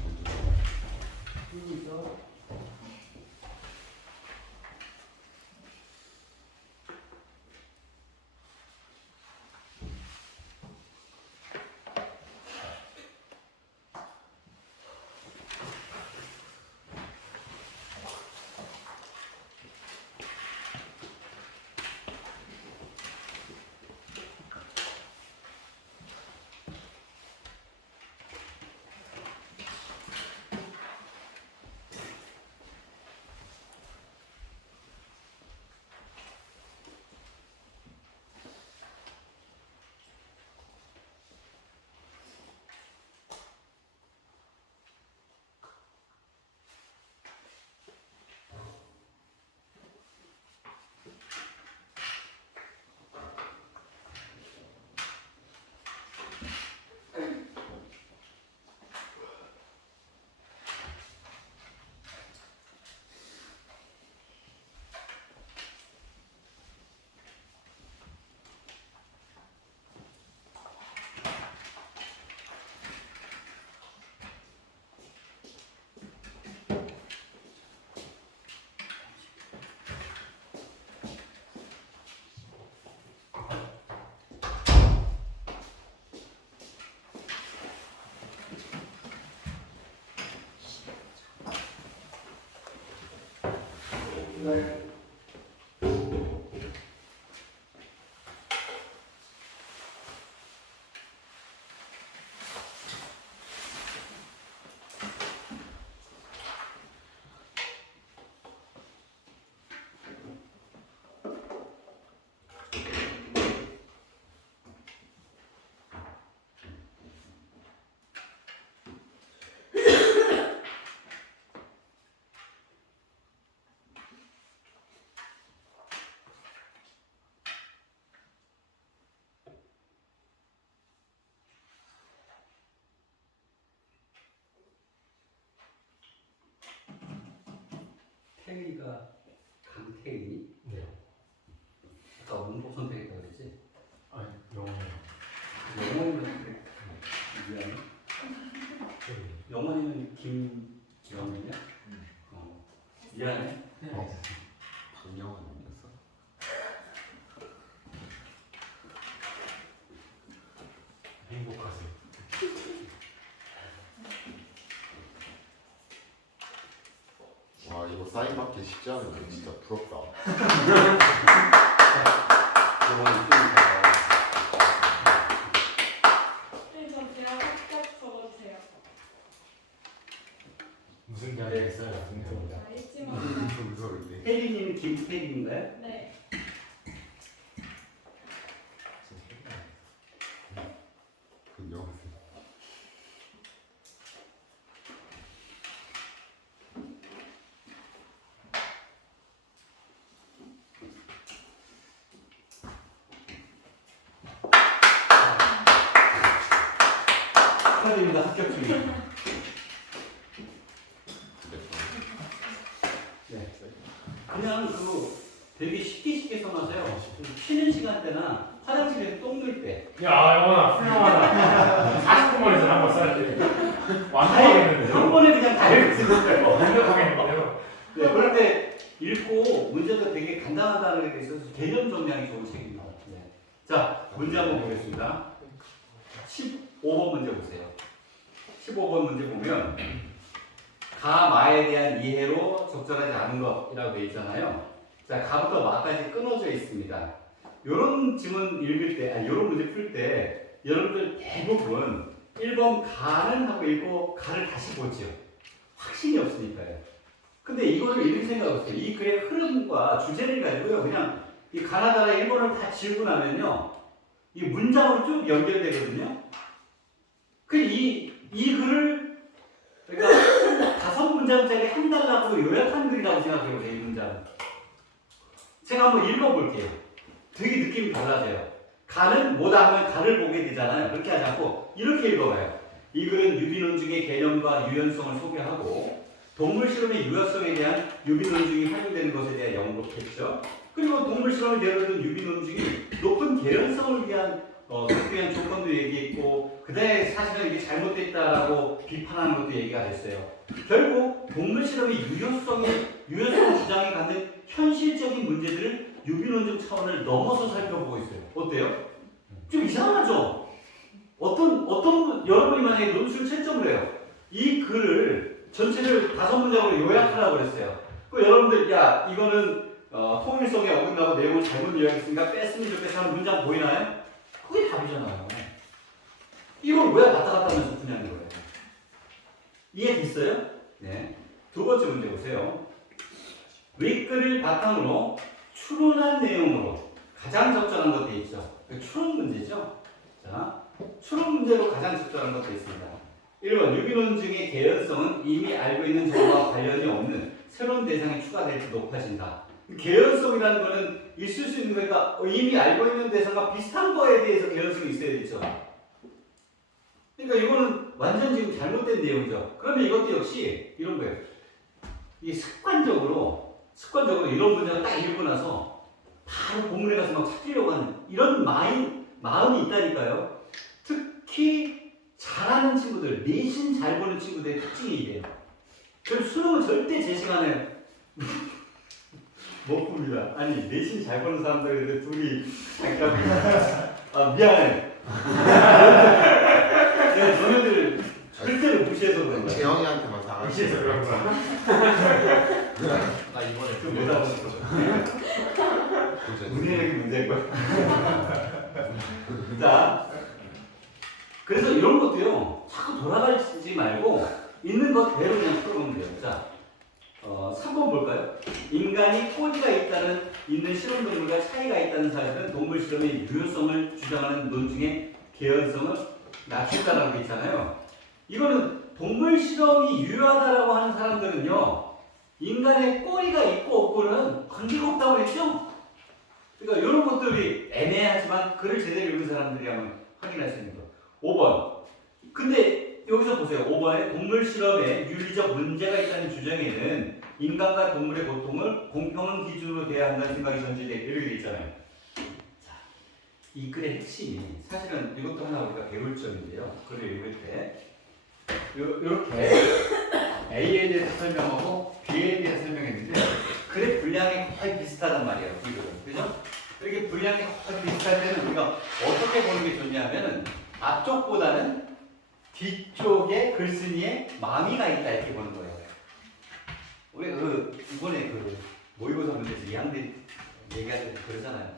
네. 태희가 강태희? 네. 아까 문법 선택했다고 그랬지? 아니 영어. 영어는 그래. 미안해. 영어는 김영이냐? 미안해. 박영환 아니었어? 행복하세요. 와 이거 사인 받기 쉽지 않은데 진짜 부럽다. 영어는 좀 아, 잊지 마. 동서인데. 혜리님 김태리인가요? 네. 군요. 축하드립니다. 합격 중입니다. 네. 그냥 되게 쉽게 써놔서요. 쉬는 시간대나 화장실에서 똥 넣을 때. 야, 영원아, 훌륭하다. 40분 걸려서 한번 써야 돼. 한 완벽하겠는데요? 번에 그냥 다 읽었어요. 완벽하겠는데요? 네, 그럴 때 읽고 문제도 되게 간단하다는 게 있어서 개념 정리하기 좋은 책입니다. 네. 자, 문제 한번 보겠습니다. 15번 문제 보세요. 15번 문제 보면 가, 마에 대한 이해로 적절하지 않은 것이라고 되어 있잖아요. 자, 가부터 마까지 끊어져 있습니다. 이런 지문 읽을 때, 이런 문제 풀 때 여러분들 대부분 1번 가는 하고 읽고 가를 다시 보죠. 확신이 없으니까요. 근데 이거를 이렇게 생각하세요. 이 글의 흐름과 주제를 가지고요. 그냥 이 가나다라 1번을 다 지우고 나면요. 이 문장으로 쭉 연결되거든요. 이 글을 그러니까 5문장짜리 한 달락으로 요약한 글이라고 생각해보세요. 이 문장은. 제가 한번 읽어볼게요. 되게 느낌이 달라져요. 가는 뭐다 하면 가를 보게 되잖아요. 그렇게 하지 않고 이렇게 읽어봐요. 이 글은 유비논증의 개념과 유연성을 소개하고 동물 실험의 유효성에 대한 유비논증이 활용되는 것에 대해 연구했죠. 그리고 동물 실험에 내려오는 유비논증이 높은 개연성을 위한 특별한 조건도 얘기했고 그다음에 사실은 이게 잘못됐다라고 비판하는 것도 얘기가 됐어요. 결국 동물 실험의 유효성 주장이 갖는 현실적인 문제들을 유비논증 차원을 넘어서 살펴보고 있어요. 어때요? 좀 이상하죠? 여러분이 만약에 논술 채점을 해요. 이 글을 전체를 5문장으로 요약하라고 그랬어요. 그 여러분들 야 이거는 통일성에 어긋나고 내용을 잘못 요약했으니까 뺐으면 좋겠어 하는 문장 보이나요? 그게 답이잖아요. 이걸 왜 왔다 갔다 하면서 푸냐는 거예요. 이해됐어요? 네. 두 번째 문제 보세요. 윗글을 바탕으로 추론한 내용으로 가장 적절한 것 되어 있죠. 추론 문제죠. 자, 추론 문제로 가장 적절한 것 되어 있습니다. 1번 유비논증의 개연성은 이미 알고 있는 정보와 관련이 없는 새로운 대상이 추가될 때 높아진다. 개연성이라는 거는 있을 수 있는 거니까 이미 알고 있는 대상과 비슷한 거에 대해서 개연성이 있어야 되죠. 그러니까 이거는 완전 지금 잘못된 내용이죠. 그러면 이것도 역시 이런 거예요. 이게 습관적으로 이런 문제가 딱 읽고 나서 바로 본문에 가서 막 찾으려고 하는 이런 마음이 있다니까요. 특히 잘하는 친구들, 내신 잘 보는 친구들의 특징이 이래요. 그럼 수능은 절대 제 시간에 못 봅니다. 아니 내신 잘 보는 사람들 둘이 잠깐 미안해. 내가 너네들 절대로 무시해서 그런 거야. 재영이한테만 당하시. 무시해서 그런 거야. 나 이번에 좀 못 알아듣죠. 문희에게 문제인 거야. 자, 그래서 이런 것도요. 자꾸 돌아가지 말고 있는 것 그대로 그냥 풀어보면 돼요. 자, 3번 볼까요? 인간이 꼬리가 있는 실험동물과 차이가 있다는 사실은 동물 실험의 유효성을 주장하는 논증의 개연성을 낮춘다라고 있잖아요. 이거는 동물 실험이 유효하다라고 하는 사람들은요, 인간의 꼬리가 있고 없고는 관계가 없다고 그랬죠? 그러니까 이런 것들이 애매하지만 글을 제대로 읽은 사람들이 하면 확인할 수 있는 거. 5번. 근데 여기서 보세요. 5번에 동물 실험에 윤리적 문제가 있다는 주장에는 인간과 동물의 고통을 공평한 기준으로 대해야 한다는 생각이 전제되어 이렇게 돼 있잖아요. 자, 이 글의 핵심이 사실은 이것도 하나 우리가 배울 점인데요. 글을 읽을 때 이렇게 A에 대해서 설명하고 B에 대해서 설명했는데 글의 분량이 거의 비슷하단 말이에요. 그죠? 이렇게 분량이 거의 비슷할 때는 우리가 어떻게 보는 게 좋냐면은 앞쪽보다는 뒤쪽에 글쓴이의 마음이가 있다 이렇게 보는 거예요. 우리 이번에 모의고사 문제에서 2학년 얘기할 때 그러잖아요.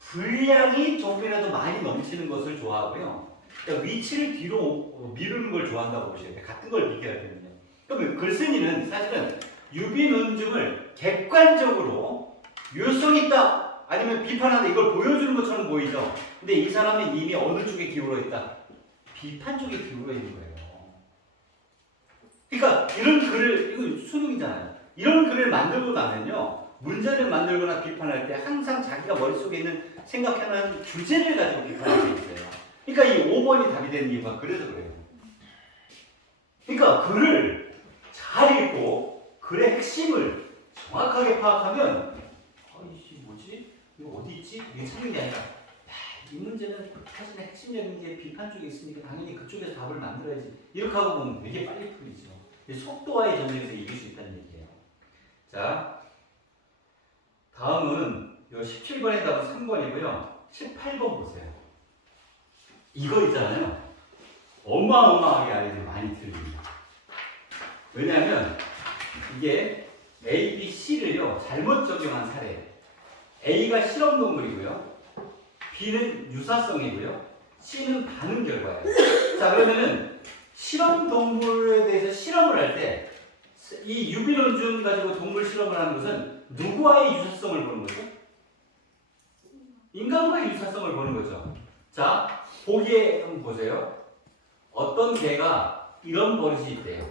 분량이 조금이라도 많이 넘치는 것을 좋아하고요. 그러니까 위치를 뒤로 미루는 걸 좋아한다고 보셔야 돼요. 같은 걸 비교할 때는요. 그러면 글쓴이는 사실은 유비논증을 객관적으로 유효성 있다 아니면 비판한다 이걸 보여주는 것처럼 보이죠. 근데 이 사람은 이미 어느 쪽에 기울어 있다? 비판 쪽에 기울어 있는 거예요. 그러니까 이런 글을 이거 수능이잖아요. 이런 글을 만들고 나면요. 문제를 만들거나 비판할 때 항상 자기가 머릿속에 있는 생각해놓은 주제를 가지고 비판할 수 있어요. 그러니까 이 5번이 답이 되는 이유가 그래서 그래요. 그러니까 글을 잘 읽고 글의 핵심을 정확하게 파악하면 이씨 뭐지? 이거 어디 있지? 이게 찾는 게 아니라 이 문제는 사실은 핵심적인 게 비판 쪽에 있으니까 당연히 그쪽에서 답을 만들어야지. 이렇게 하고 보면 되게 빨리 풀리죠. 속도와의 전쟁에서 이길 수 있다는 얘기예요. 자, 다음은 요 17번의 답은 3번이고요. 18번 보세요. 이거 있잖아요. 어마어마하게 아이들이 많이 틀립니다. 왜냐하면 이게 A, B, C를요 잘못 적용한 사례예요. A가 실험 동물이고요, B는 유사성이고요, C는 반응 결과예요. 자, 그러면은 실험 동물에 대해서 실험을 할 때 이 유비논증 가지고 동물 실험을 하는 것은 누구와의 유사성을 보는 거죠? 인간과의 유사성을 보는 거죠. 자, 보기에 한번 보세요. 어떤 개가 이런 버릇이 있대요.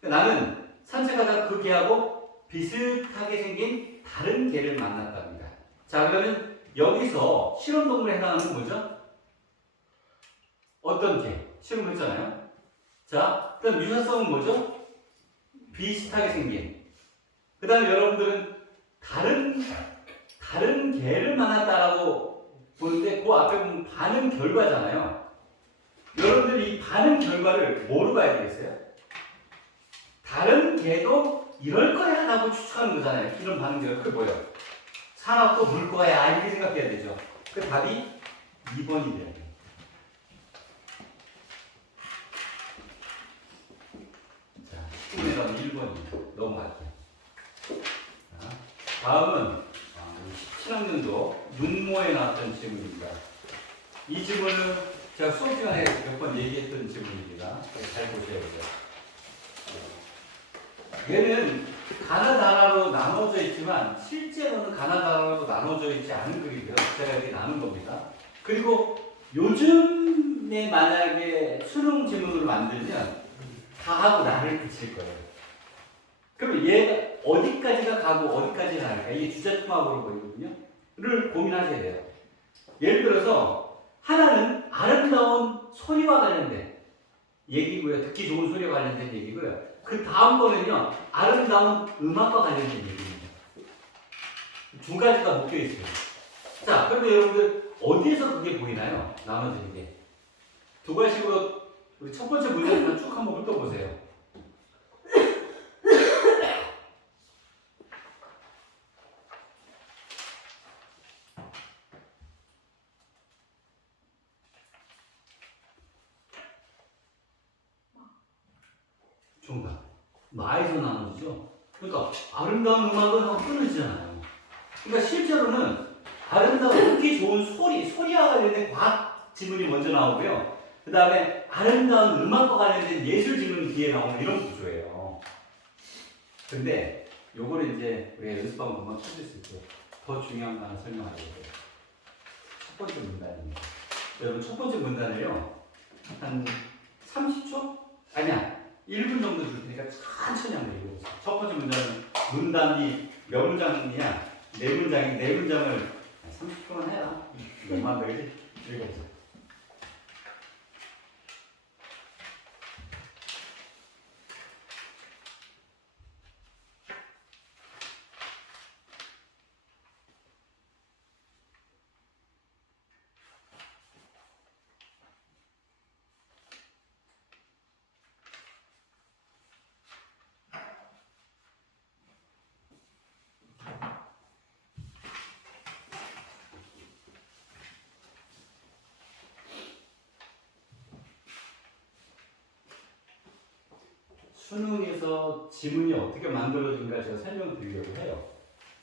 나는 산책하다가 그 개하고 비슷하게 생긴 다른 개를 만났답니다. 자, 그러면 여기서 실험동물에 해당하는 건 뭐죠? 어떤 개? 실험했잖아요. 자, 그럼 유사성은 뭐죠? 비슷하게 생긴. 그 다음에 여러분들은 다른 개를 만났다라고 보는데 그 앞에 보면 반응 결과잖아요. 여러분들 이 반응 결과를 뭐로 봐야 되겠어요? 다른 개도 이럴 거야 라고 추측하는 거잖아요. 이런 반응 결과. 그게 뭐예요? 사납고 물 거야 이렇게 생각해야 되죠. 그 답이 2번이 돼요. 자, 10분에서 1번입니다. 넘어갈게요. 자, 다음은 17학년도 육모에 나왔던 질문입니다. 이 질문은 제가 수업 시간에 몇 번 얘기했던 질문입니다. 잘 보셔야 돼요. 얘는 가나다라로 나눠져 있지만 실제로는 가나다라로 나눠져 있지 않은 글이고요. 제가 이렇게 나눈 겁니다. 그리고 요즘에 만약에 수능 질문을 만들면 다하고 나를 붙일 거예요. 그럼 얘가 어디까지가 가고 어디까지가 나갈까? 이게 주제통합으로 보이거든요. 를 고민하셔야 돼요. 예를 들어서 하나는 아름다운 소리와 관련된 얘기고요. 듣기 좋은 소리와 관련된 얘기고요. 그 다음 거는요, 아름다운 음악과 관련된 얘기입니다. 두 가지가 묶여 있어요. 자, 그런데 여러분들 어디에서 그게 보이나요? 나눠지는 게. 두 가지로 우리 첫 번째 문제만 쭉 한번 훑어보세요. 정답. 마에서 나눠지죠. 그러니까 아름다운 음악은 하고 끊어지잖아요. 그러니까 실제로는 아름다운 듣기 좋은 소리와 관련된 과학 지문이 먼저 나오고요. 그 다음에 아름다운 음악과 관련된 예술 지문이 뒤에 나오는 이런 구조예요. 근데 요거를 이제 우리가 연습하면 금방 찾을 수 있고 더 중요한 거 하나 설명하려고요. 첫 번째 문단입니다. 여러분 첫 번째 문단을요 한 30초? 아니야 1분 정도 줄 테니까 천천히 한번 읽어보세요. 첫 번째 문단은 문단이 몇 문장이냐? 네 문장을 30초만 해라. 몇만 배지? 읽어보세요. 수능에서 지문이 어떻게 만들어진가 제가 설명드리려고 해요.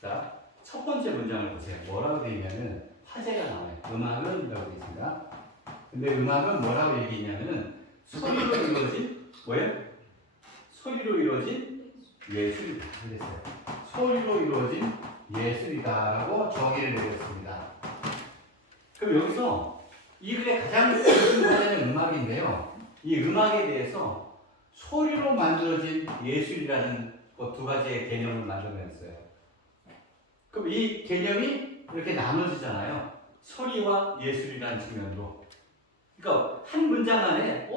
자, 첫 번째 문장을 보세요. 뭐라고 되어 있냐면 화제가 나와요. 음악은 라고 되어 있습니다. 근데 음악은 뭐라고 얘기했냐면은 소리로 이루어진 뭐예요? 소리로 이루어진 예술이다. 그랬어요. 소리로 이루어진 예술이다라고 정의를 내렸습니다. 그럼 여기서 이 글의 가장 중요한 과제는 음악인데요. 이 음악에 대해서 소리로 만들어진 예술이라는 두 가지의 개념을 만들어냈어요. 그럼 이 개념이 이렇게 나눠지잖아요. 소리와 예술이라는 측면으로. 그러니까 한 문장 안에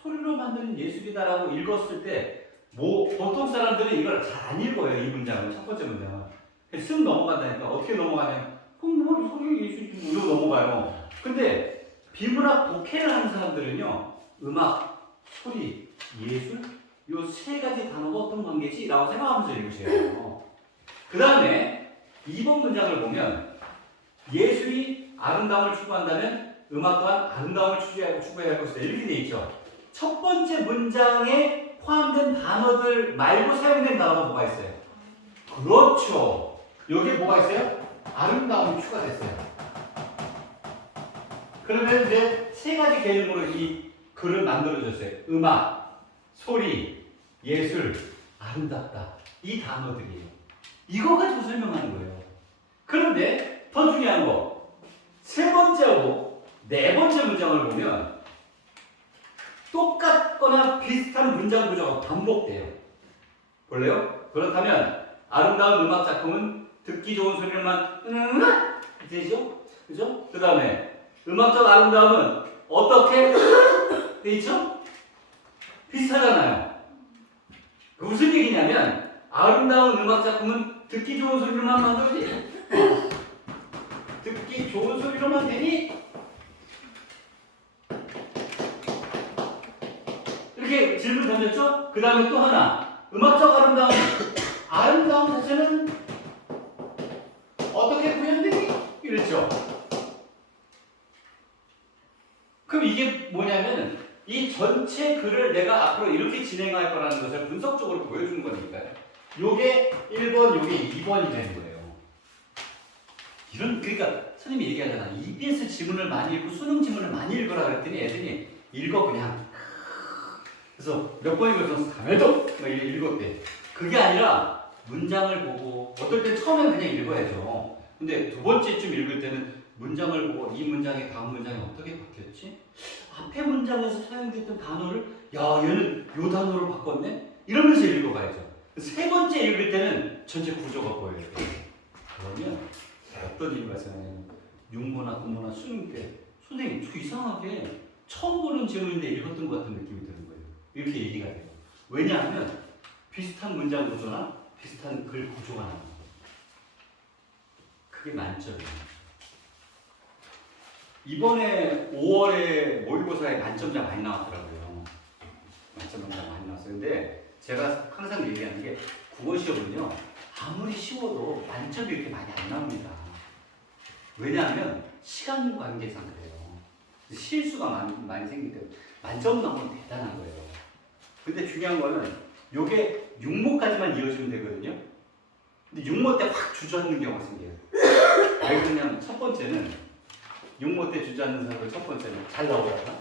소리로 만드는 예술이다라고 읽었을 때 보통 사람들은 이걸 잘 안 읽어요. 이 문장은 첫 번째 문장은 쓱 넘어간다니까. 어떻게 넘어가냐면 소리 예술이 이러고 넘어가요. 근데 비문학 독해를 하는 사람들은요, 음악, 소리, 예술 요 세 가지 단어가 어떤 관계지? 라고 생각하면서 읽으셔야 돼요. 그 다음에 2번 문장을 보면 예술이 아름다움을 추구한다면 음악 또한 아름다움을 추구해야 할 것이다. 이렇게 돼 있죠. 첫 번째 문장에 포함된 단어들 말고 사용된 단어가 뭐가 있어요? 그렇죠. 여기에 뭐가 있어요? 아름다움이 추가됐어요. 그러면 이제 세 가지 개념으로 이 글을 만들어졌어요. 음악, 소리, 예술, 아름답다. 이 단어들이에요. 이거 가지고 설명하는 거예요. 그런데 더 중요한 거, 세 번째하고 네 번째 문장을 보면 똑같거나 비슷한 문장 구조가 반복돼요. 볼래요? 그렇다면 아름다운 음악 작품은 듣기 좋은 소리만 되죠? 그죠? 그 다음에 음악적 아름다움은 어떻게 돼 있죠? 비슷하잖아요. 무슨 얘기냐면 아름다운 음악 작품은 듣기 좋은 소리로만 만들어지. 듣기 좋은 소리로만 되니 이렇게 질문 던졌죠? 그 다음에 또 하나, 음악적 아름다움 자체는 어떻게 구현되니? 이랬죠. 그럼 이게 뭐냐면 이 전체 글을 내가 앞으로 이렇게 진행할 거라는 것을 분석적으로 보여준 거니까요. 요게 1번, 요게 2번이 되는 거예요. 그러니까 선생님이 얘기하잖아. EBS 지문을 많이 읽고 수능 지문을 많이 읽어라 그랬더니 애들이 읽어 그냥. 그래서 몇 번 읽어서 가면도 읽었대. 그게 아니라 문장을 보고 어떨 땐 처음엔 그냥 읽어야죠. 근데 두 번째쯤 읽을 때는 문장을 보고 이 문장이 다음 문장이 어떻게 바뀌었지? 앞에 문장에서 사용됐던 단어를 얘는 요 단어로 바꿨네? 이러면서 읽어가야죠. 세 번째 읽을 때는 전체 구조가 보여야 돼요. 그러면 어떤 일이 발생하냐면 육모나 국모나 수능 때 선생님 저 이상하게 처음 보는 질문인데 읽었던 것 같은 느낌이 드는 거예요. 이렇게 얘기가 돼요. 왜냐하면 비슷한 문장 구조나 비슷한 글 구조가 나와요. 그게 만점이에요. 이번에 5월에 모의고사에 만점자 많이 나왔더라고요. 만점자 많이 나왔어요. 근데 제가 항상 얘기하는 게 국어 시험은요, 아무리 쉬워도 만점이 이렇게 많이 안 나옵니다. 왜냐하면 시간 관계상 그래요. 실수가 많이 생기기 때문에 만점 나오면 대단한 거예요. 근데 중요한 거는 요게 6모까지만 이어지면 되거든요. 근데 6모 때 확 주저앉는 경우가 생겨요. 왜 그러냐면 첫 번째는 6모 때 주저앉는 사람들 첫 번째는 잘 나오다가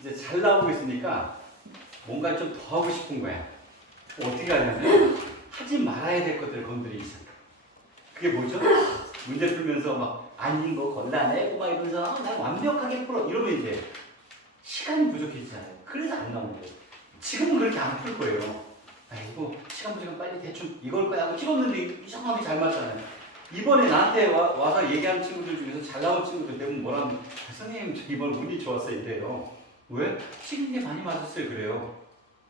이제 잘 나오고 있으니까 뭔가 좀 더 하고 싶은 거야. 어떻게 하냐면 하지 말아야 될 것들을 건드리기 시작해. 그게 뭐죠? 문제 풀면서 막 아닌 거 걸러내고 막 이러면서 난 완벽하게 풀어 이러면 이제 시간이 부족해지잖아요. 그래서 안 나오는 거예요. 지금은 그렇게 안 풀 거예요. 아이고 시간 부족하면 빨리 대충 이걸 거야 하고 찍었는데 이상하게 잘 맞잖아요. 이번에 나한테 와서 얘기하는 친구들 중에서 잘 나온 친구들 대부분 뭐라면 선생님 저 이번 운이 좋았어요 이래요. 왜? 찍은 게 많이 맞았어요 그래요.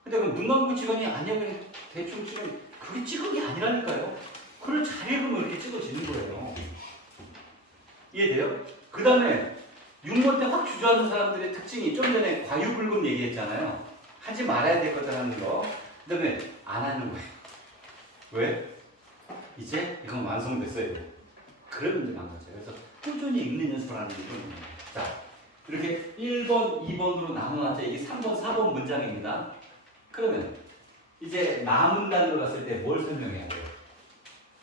근데 그 눈 감고 찍으니 아니야 그냥 대충 찍으니 그게 찍은 게 아니라니까요. 글을 잘 읽으면 이렇게 찍어지는 거예요. 이해돼요? 그 다음에 6모 때 확 주저하는 사람들의 특징이 좀 전에 과유불급 얘기했잖아요. 하지 말아야 될 것들 하는 거. 그 다음에 안 하는 거예요. 왜? 이제 이건 완성됐어요. 그런 문제가 안 가져요. 그래서 꾸준히 읽는 연습을 하는 게 중요해요. 자, 이렇게 1번, 2번으로 나눠놨죠. 이게 3번, 4번 문장입니다. 그러면 이제 남은 단어로 갔을 때 뭘 설명해야 돼요?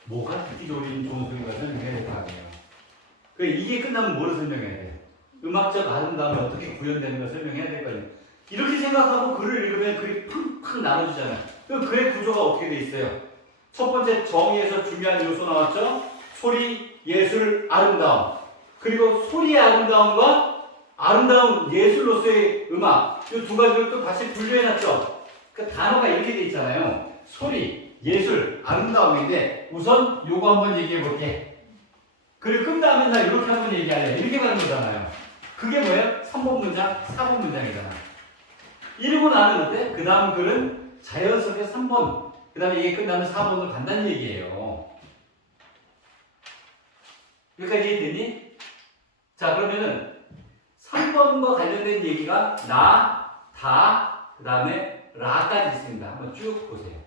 뭐가 듣기 좋은 소리가 설명해야 될 거 아니에요. 이게 끝나면 뭐를 설명해야 돼요? 음악적 아름다움이 어떻게 구현되는 걸 설명해야 될 거 아니에요. 이렇게 생각하고 글을 읽으면 글이 팍팍 나눠지잖아요. 그 글의 구조가 어떻게 돼 있어요? 첫 번째 정의에서 중요한 요소 나왔죠? 소리, 예술, 아름다움. 그리고 소리의 아름다움과 아름다운 예술로서의 음악. 이 두 가지를 또 다시 분류해놨죠? 그 단어가 이렇게 돼 있잖아요. 소리, 예술, 아름다움인데 우선 요거 한번 얘기해 볼게. 그리고 끝 다음에 나 이렇게 한번 얘기할래. 이렇게 가는 거잖아요. 그게 뭐예요? 3번 문장, 4번 문장이잖아. 이러고 나는 어때? 그 다음 글은 자연스럽게 3번, 그 다음에 이게 끝나면 4번으로 간다는 얘기예요. 여기까지 이해되니? 자, 그러면은 3번과 관련된 얘기가 나, 다, 그 다음에 라까지 있습니다. 한번 쭉 보세요.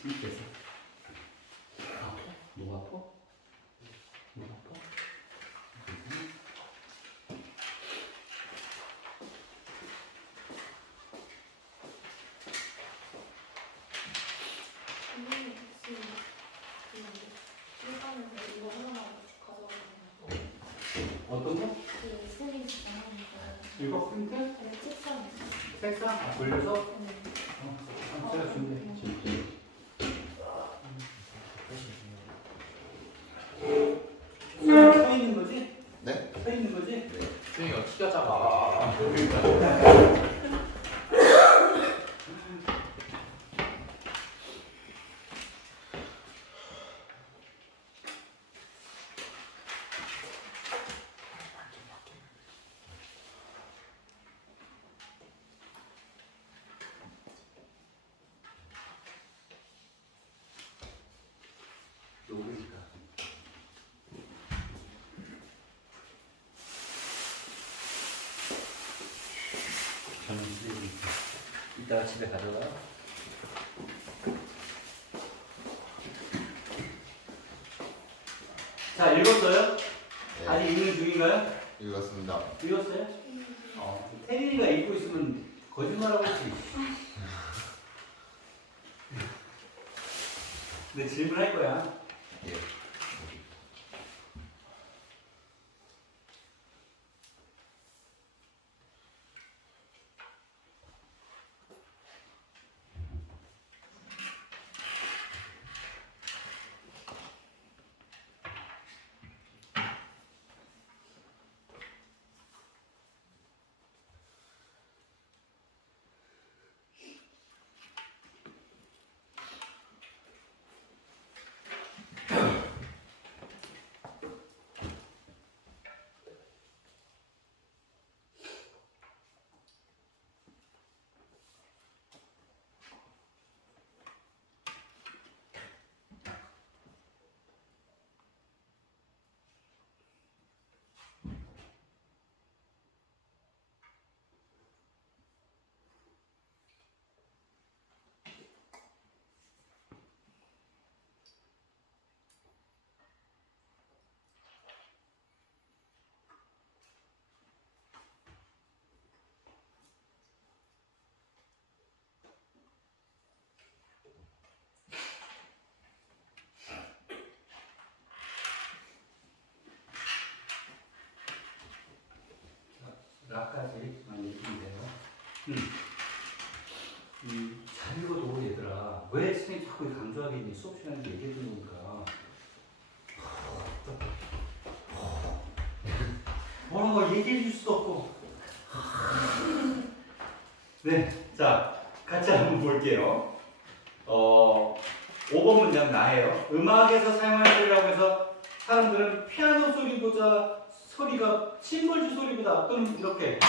침대에서 목 아파? 목 아파? 선생님 혹시 그 일반에서 이거 하나만 가져가는 어떤 거? 그 스테이지 전하는 거 이거 프린트? 아니 책상에 색상? 아, 돌려서? 네. 제가 준대. 서 있는 거지? 네? 서 있는 거지? 수영이가 키가 작아. 그러니까. 요거니까. 저는 이따가 집에 가져가. 자, 읽었어요? 네. 아직 읽는 중인가요? 읽었습니다. 읽었어요? 태린이가 읽고 있으면 거짓말하고 있지. 근데 질문할 거야. 예. 라까지만 읽으면 돼요. 잘 읽어도 얘들아. 왜 선생님이 자꾸 강조하겠니? 수업 시간에 얘기해 주는 거니까. 뭐라고 얘기해 줄 수도 없고. 네, 자, 같이 한번 볼게요. 5번 문장 나예요. 음악에서 사용할 소리라고 해서 사람들은 피아노 소리가 심벌주 소리보다 또는 이렇게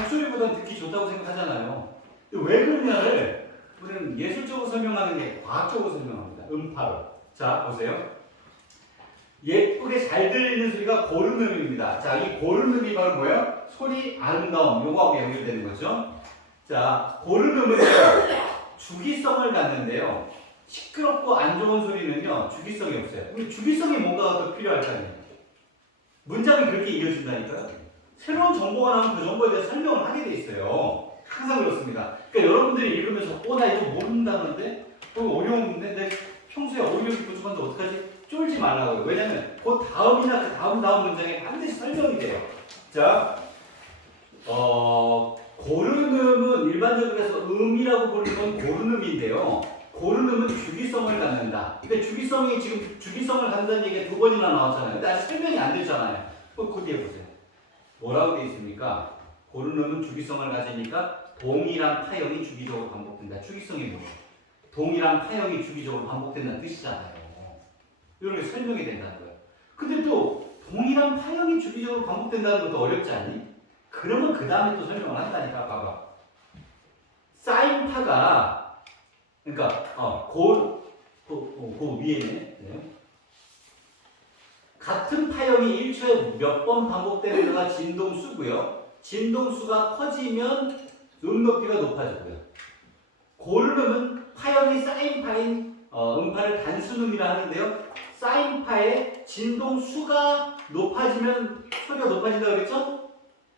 목소리보다 듣기 좋다고 생각하잖아요. 근데 왜 그러냐를 우리는 예술적으로 설명하는 게 과학적으로 설명합니다. 음파로. 자, 보세요. 예쁘게 잘 들리는 소리가 고름음입니다. 자, 이 고름음이 바로 뭐예요? 소리, 아름다움, 요거하고 연결되는 거죠. 자, 고름음은 주기성을 갖는데요. 시끄럽고 안 좋은 소리는요 주기성이 없어요. 근데 주기성이 뭔가가 더 필요할 거 아니에요. 문장이 그렇게 이어진다니까요. 새로운 정보가 나오면 그 정보에 대해서 설명을 하게 돼 있어요. 항상 그렇습니다. 그러니까 여러분들이 읽으면서 나 이거 모른다는데 어려운데 내 평소에 어휘력이 부족한데 어떡하지? 쫄지 말라고요. 왜냐면 그 다음이나 그 다음 문장에 반드시 설명이 돼요. 자, 고르름은 일반적으로 해서 음이라고 부르는 건 고르름인데요. 고르름은 주기성을 갖는다. 그러니까 주기성이 지금 주기성을 갖는다는 얘기가 두 번이나 나왔잖아요. 근데 아직 설명이 안 됐잖아요. 그 뒤에 보세요. 뭐라고 되어 있습니까? 고르름은 주기성을 가지니까 동일한 파형이 주기적으로 반복된다. 주기성이 뭐예요? 동일한 파형이 주기적으로 반복된다는 뜻이잖아요. 이렇게 설명이 된다는 거예요. 근데 또 동일한 파형이 주기적으로 반복된다는 것도 어렵지 않니? 그러면 그 다음에 또 설명을 한다니까. 봐봐. 사인파가 그러니까 그 위에네. 네. 같은 파형이 1초에 몇 번 반복되는 거가 진동수고요. 진동수가 커지면 음높이가 높아지고요. 고르름은 파형이 사인파인 음파를 단순음이라 하는데요. 사인파의 진동수가 높아지면 소리가 높아진다고 그랬죠?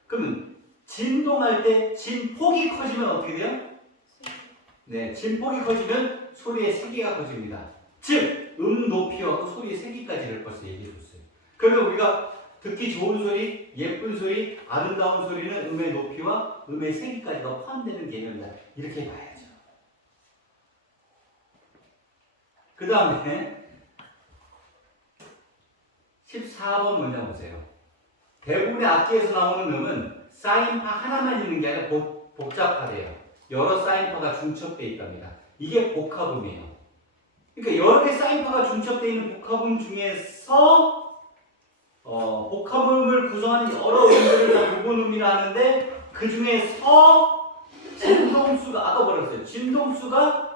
그러면 진동할 때 진폭이 커지면 어떻게 돼요? 네, 진폭이 커지면 소리의 세기가 커집니다. 즉, 높이와 소리의 세기까지를 벌써 얘기해 줬어요. 그러면 우리가 듣기 좋은 소리, 예쁜 소리, 아름다운 소리는 음의 높이와 음의 세기까지가 포함되는 개념이다. 이렇게 봐야죠. 그 다음에 14번 문장 보세요. 대부분의 악기에서 나오는 음은 사인파 하나만 있는 게 아니라 복잡하대요. 여러 사인파가 중첩되어 있답니다. 이게 복합음이에요. 그러니까 여러 개 사인파가 중첩되어 있는 복합음 중에서 복합음을 구성하는 여러 음들을 다 부분음이라 하는데 그 중에서 진동수가 아까 뭐라 그랬어요? 진동수가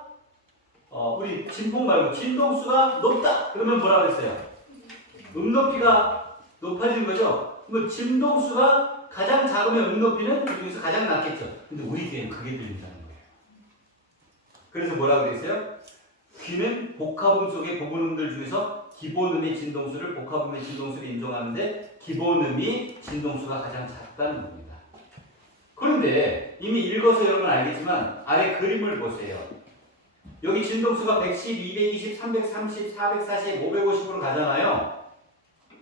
우리 진폭 말고 진동수가 높다. 그러면 뭐라 그랬어요? 음높이가 높아지는 거죠. 그럼 진동수가 가장 작으면 음높이는 그 중에서 가장 낮겠죠. 근데 우리 귀에는 그게 들린다는 거예요. 그래서 뭐라 그랬어요? 귀는 복합음 속의 부분음들 중에서 기본음의 진동수를 복합음의 진동수를 인정하는데 기본음이 진동수가 가장 작다는 겁니다. 그런데 이미 읽어서 여러분 알겠지만 아래 그림을 보세요. 여기 진동수가 110, 220, 330, 440, 550으로 가잖아요.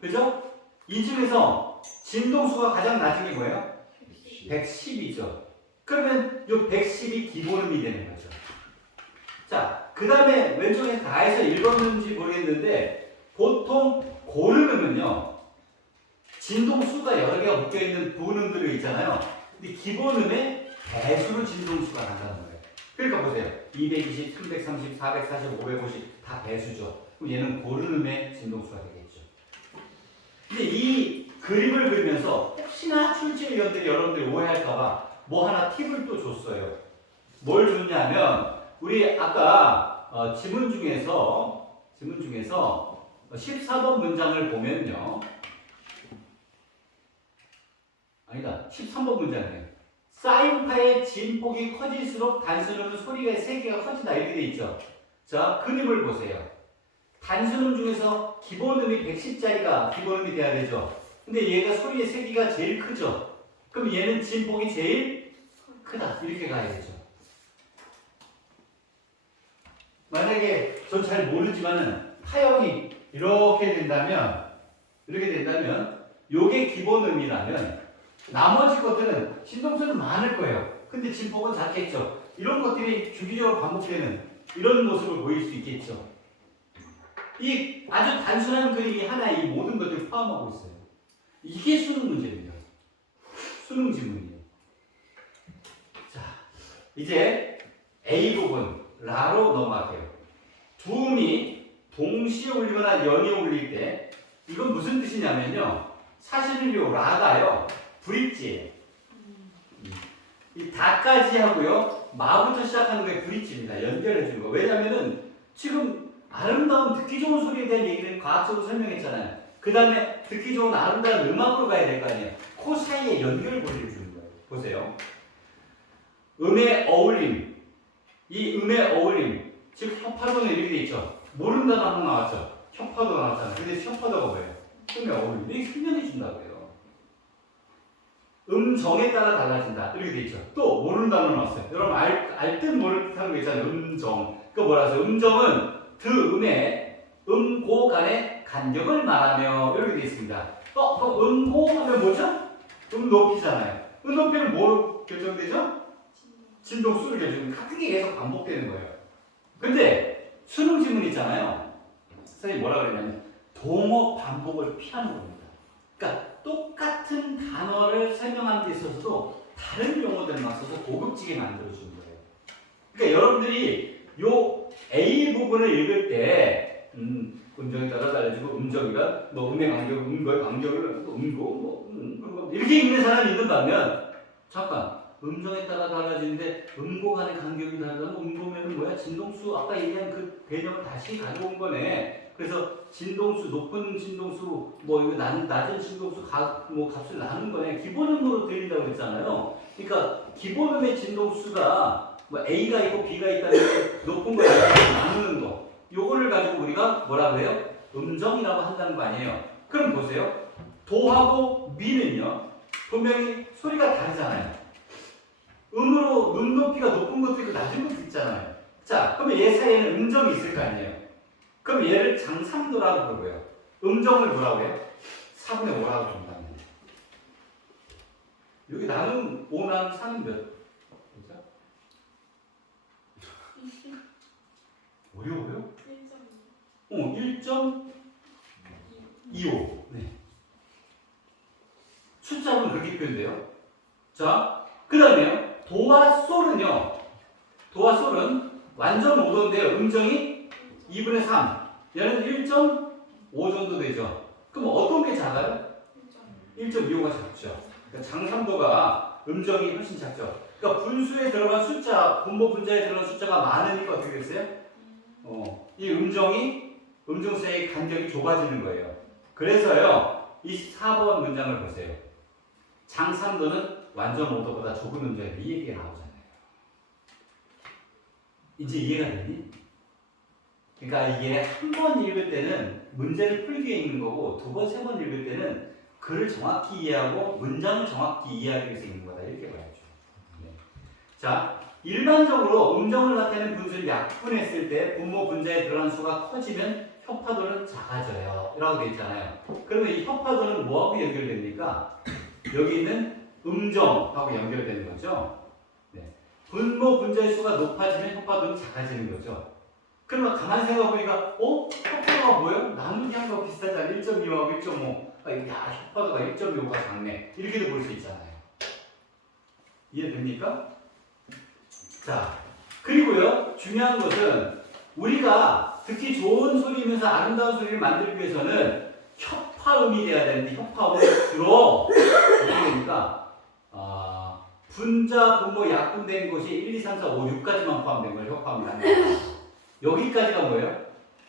그죠? 이 중에서 진동수가 가장 낮은 게 뭐예요? 110이죠. 그러면 이 110이 기본음이 되는 거죠. 자, 그 다음에 왼쪽에 다 해서 읽었는지 모르겠는데 보통 고르름은요 진동수가 여러 개가 묶여있는 부음들이 있잖아요. 근데 기본음에 배수로 진동수가 난다는 거예요. 그러니까 보세요. 220, 330, 440, 550 다 배수죠. 그럼 얘는 고르름의 진동수가 되겠죠. 근데 이 그림을 그리면서 혹시나 출제위원들이 여러분들이 오해할까봐 뭐 하나 팁을 또 줬어요. 뭘 줬냐면 우리 아까 지문 중에서 14번 문장을 보면요. 아니다. 13번 문장이에요. 사인파의 진폭이 커질수록 단순음은 소리의 세기가 커진다. 이렇게 돼 있죠. 자, 그림을 보세요. 단순음 중에서 기본음이 110짜리가 기본음이 돼야 되죠. 근데 얘가 소리의 세기가 제일 크죠. 그럼 얘는 진폭이 제일 크다. 이렇게 가야 되죠. 만약에 전 잘 모르지만은 파형이 이렇게 된다면 요게 기본음이라면 나머지 것들은 진동수는 많을 거예요. 근데 진폭은 작겠죠. 이런 것들이 주기적으로 반복되는 이런 모습을 보일 수 있겠죠. 이 아주 단순한 그림이 하나에 이 모든 것들을 포함하고 있어요. 이게 수능 문제입니다. 수능 지문이에요. 자, 이제 A 부분 라로 넘어갈게요. 두 음이 동시에 울리거나 연이어 울릴 때 이건 무슨 뜻이냐면요. 사실은 요 라가요. 브릿지예요. 이 다까지 하고요. 마부터 시작하는 게 브릿지입니다. 연결해 주는 거. 왜냐면은 지금 아름다운 듣기 좋은 소리에 대한 얘기를 과학적으로 설명했잖아요. 그 다음에 듣기 좋은 아름다운 음악으로 가야 될 거 아니에요. 그 사이에 연결을 보여주는 거예요. 보세요. 음의 어울림. 이 음의 어울림. 즉 혓파도는 이렇게 돼 있죠. 모른다는 한번 나왔죠. 혓파도 나왔잖아요. 근데 혓파도가 뭐예요? 음에 어울린다. 이게 설명해 준다고요. 음정에 따라 달라진다. 이렇게 돼 있죠. 또 모르는 단어 나왔어요. 여러분 알 듯 모를 듯 하는 거 있잖아요. 음정. 그거 뭐라 하세요? 음정은 그 음의 음고 간의 간격을 말하며 이렇게 돼 있습니다. 그럼 음고 하면 뭐죠? 높이잖아요. 높이는 뭐로 결정되죠? 진동수를 결정됩니다. 같은 게 계속 반복되는 거예요. 근데 수능 지문 있잖아요. 선생님이 뭐라 그랬냐면 동어 반복을 피하는 겁니다. 그러니까 똑같은 단어를 설명하는 데 있어서도 다른 용어들만 써서 고급지게 만들어주는 거예요. 그러니까 여러분들이 요 A 부분을 읽을 때 음정에 따라 달라지고 음정이가 뭐 음의 간격, 음거의 간격을 음고 뭐 이렇게 읽는 사람이 있는다면 잠깐 음정에 따라 달라지는데 음고 간의 간격이 다르다면 음고면은 뭐야? 진동수 아까 얘기한 그 개념을 다시 가져온 거네. 그래서 진동수 높은 진동수 뭐 이거 낮은 진동수 값을 나눈 거네. 기본음으로 들린다고 그랬잖아요. 그러니까 기본음의 진동수가 뭐 A가 있고 B가 있다면 높은 거 나누는 거. 요거를 가지고 우리가 뭐라고 해요? 음정이라고 한다는 거 아니에요. 그럼 보세요. 도하고 미는요. 분명히 소리가 다르잖아요. 음으로 높이가 높은 것도 있고 낮은 것도 있잖아요. 자, 그러면 얘 사이에는 음정이 있을 거 아니에요. 그럼 얘를 장삼도라고 부르고요. 음정을 뭐라고 해요? 4분의 5라고 부른다는 거예요. 여기 나는 5 나는 4는 몇? 그죠? 어려워요? 1.25. 네. 숫자는 그렇게 표현돼요. 자, 그 다음에요. 도와 솔은요. 도와 솔은 완전 5도인데요. 음정이 2분의 3. 얘는 1.5 정도 되죠. 그럼 어떤 게 작아요? 1.25가 작죠. 그러니까 장삼도가 음정이 훨씬 작죠. 그러니까 분수에 들어간 숫자, 분모 분자에 들어간 숫자가 많으니까 어떻게 됐어요? 이 음정 사이의 간격이 좁아지는 거예요. 그래서요, 이 4번 문장을 보세요. 장삼도는 완전 5도보다 좁은 음정에 이 얘기가 나오잖아요. 이제 이해가 되니? 그러니까 이게 한 번 읽을 때는 문제를 풀기 위해 읽는 거고 두 번, 세 번 읽을 때는 글을 정확히 이해하고 문장을 정확히 이해하기 위해서 읽는 거다. 이렇게 봐야죠. 네. 자, 일반적으로 음정을 나타내는 분수를 약분했을 때 분모 분자에 들어간 수가 커지면 혓파도는 작아져요. 라고 되어 있잖아요. 그러면 이 혓파도는 뭐하고 연결됩니까? 여기 있는 음정하고 연결되는 거죠. 네. 분모 분자의 수가 높아지면 혓파도는 작아지는 거죠. 그러면 가만히 생각해보니까 혓파도가 뭐예요? 나누기 한 거 비슷하잖아. 1.25하고 1.5. 야, 혓파도가 1.25가 작네. 이렇게도 볼 수 있잖아요. 이해됩니까? 자, 그리고요. 중요한 것은 우리가 듣기 좋은 소리이면서 아름다운 소리를 만들기 위해서는 협화음이 돼야 되는데 협화음은 주로 어떻게 됩니까? 분자, 분모, 약분된 것이 1, 2, 3, 4, 5, 6까지만 포함된 걸 협화음이라는 거예요. 여기까지가 뭐예요?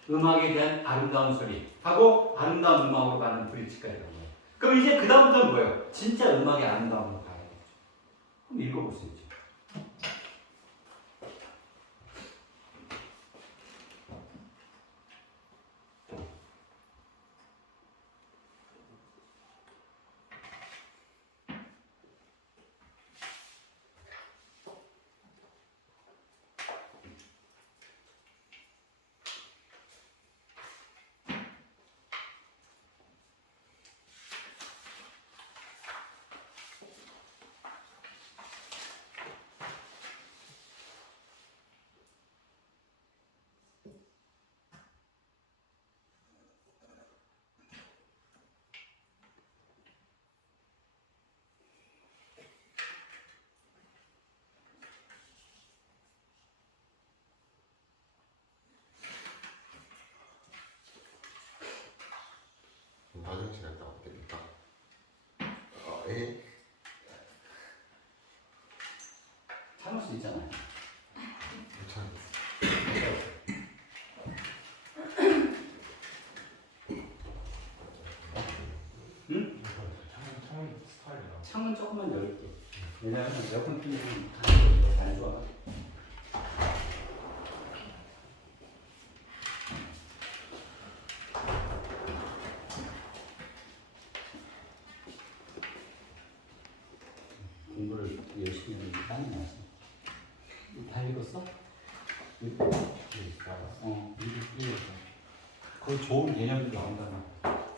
음악에 대한 아름다운 소리 하고 아름다운 음악으로 가는 브릿지까지가 뭐예요? 그럼 이제 그 다음부터는 뭐예요? 진짜 음악의 아름다움으로 가야겠죠. 그럼 읽어볼 수 있죠. 화장실 갔다 왔겠다. 에이. 참을 수 있잖아요. 괜찮았어. 응? 창문 스타일이라. 창문 조금만 열게. 왜냐하면 에어컨 틀면 가는 거 잘 좋아. 공부를 열심히 했는데 땀이 나서. 이거 다 읽었어? 이거 읽었어. 그 좋은 개념들이 나온다는 거.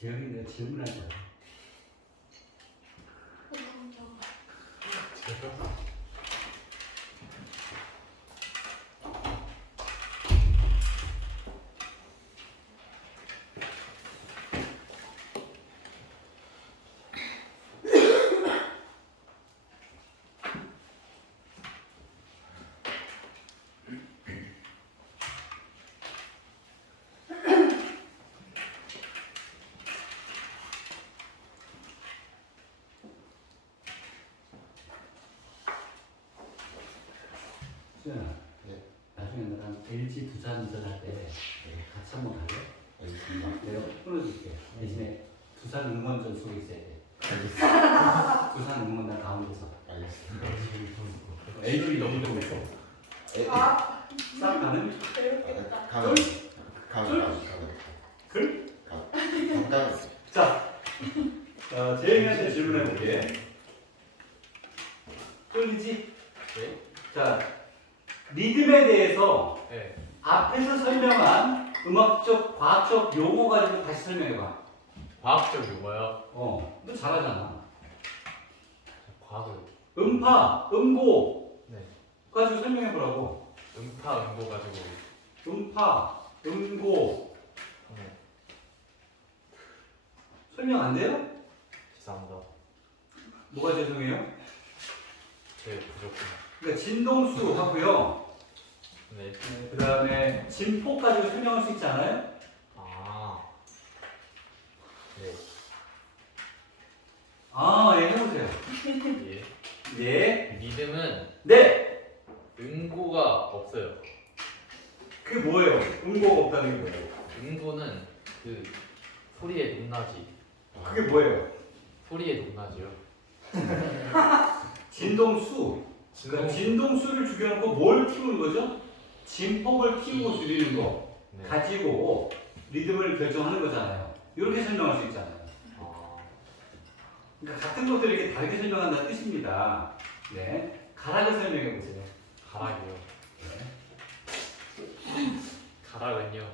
재영이 내가 질문할 거야. 수연아, 네. 나중에 너랑 LG 두산 할 때 같이 한번 갈래? 알겠습니다. 내가 끊어줄게. 대신에 두산 응원전 속에 있어야 돼. 알겠습니다. 두산 응원단 가운데서. 알겠습니다. LG 너무 좋고 있어. 아, 싹 가는? 배우겠다. 가면. 글? 잠깐. 자, 재영이한테 질문해 볼게. 끌리지? 네? 자, 리듬에 대해서 네. 앞에서 설명한 음악적, 과학적 용어 가지고 다시 설명해봐. 과학적 용어요? 너 잘하잖아. 과학을. 음파, 음고 네. 가지고 설명해보라고. 음파 음보 가지고. 음파, 음고 네. 설명 안 돼요? 죄송합니다. 뭐가 죄송해요? 제 부족구나. 그러니까 진동수 하고요. 네. 그 다음에 진폭 가지고 설명할 수 있지 않아요? 아. 네. 아, 예, 해보세요. 예. 예. 리듬은 네. 음고가 없어요. 그게 뭐예요? 음고가 없다는 게 뭐예요? 음고는 그 소리의 높낮이. 그게 뭐예요? 소리의 높낮이요. 진동수. 그러니까 진동수를 죽여놓고 뭘 키우는 거죠? 진폭을 키우고 줄이는 거 네. 가지고 리듬을 결정하는 거잖아요. 이렇게 설명할 수 있잖아요. 아. 그러니까 같은 것들을 이렇게 다르게 설명한다는 뜻입니다. 네, 가락을 설명해 보세요. 가락이요. 네. 가락은요.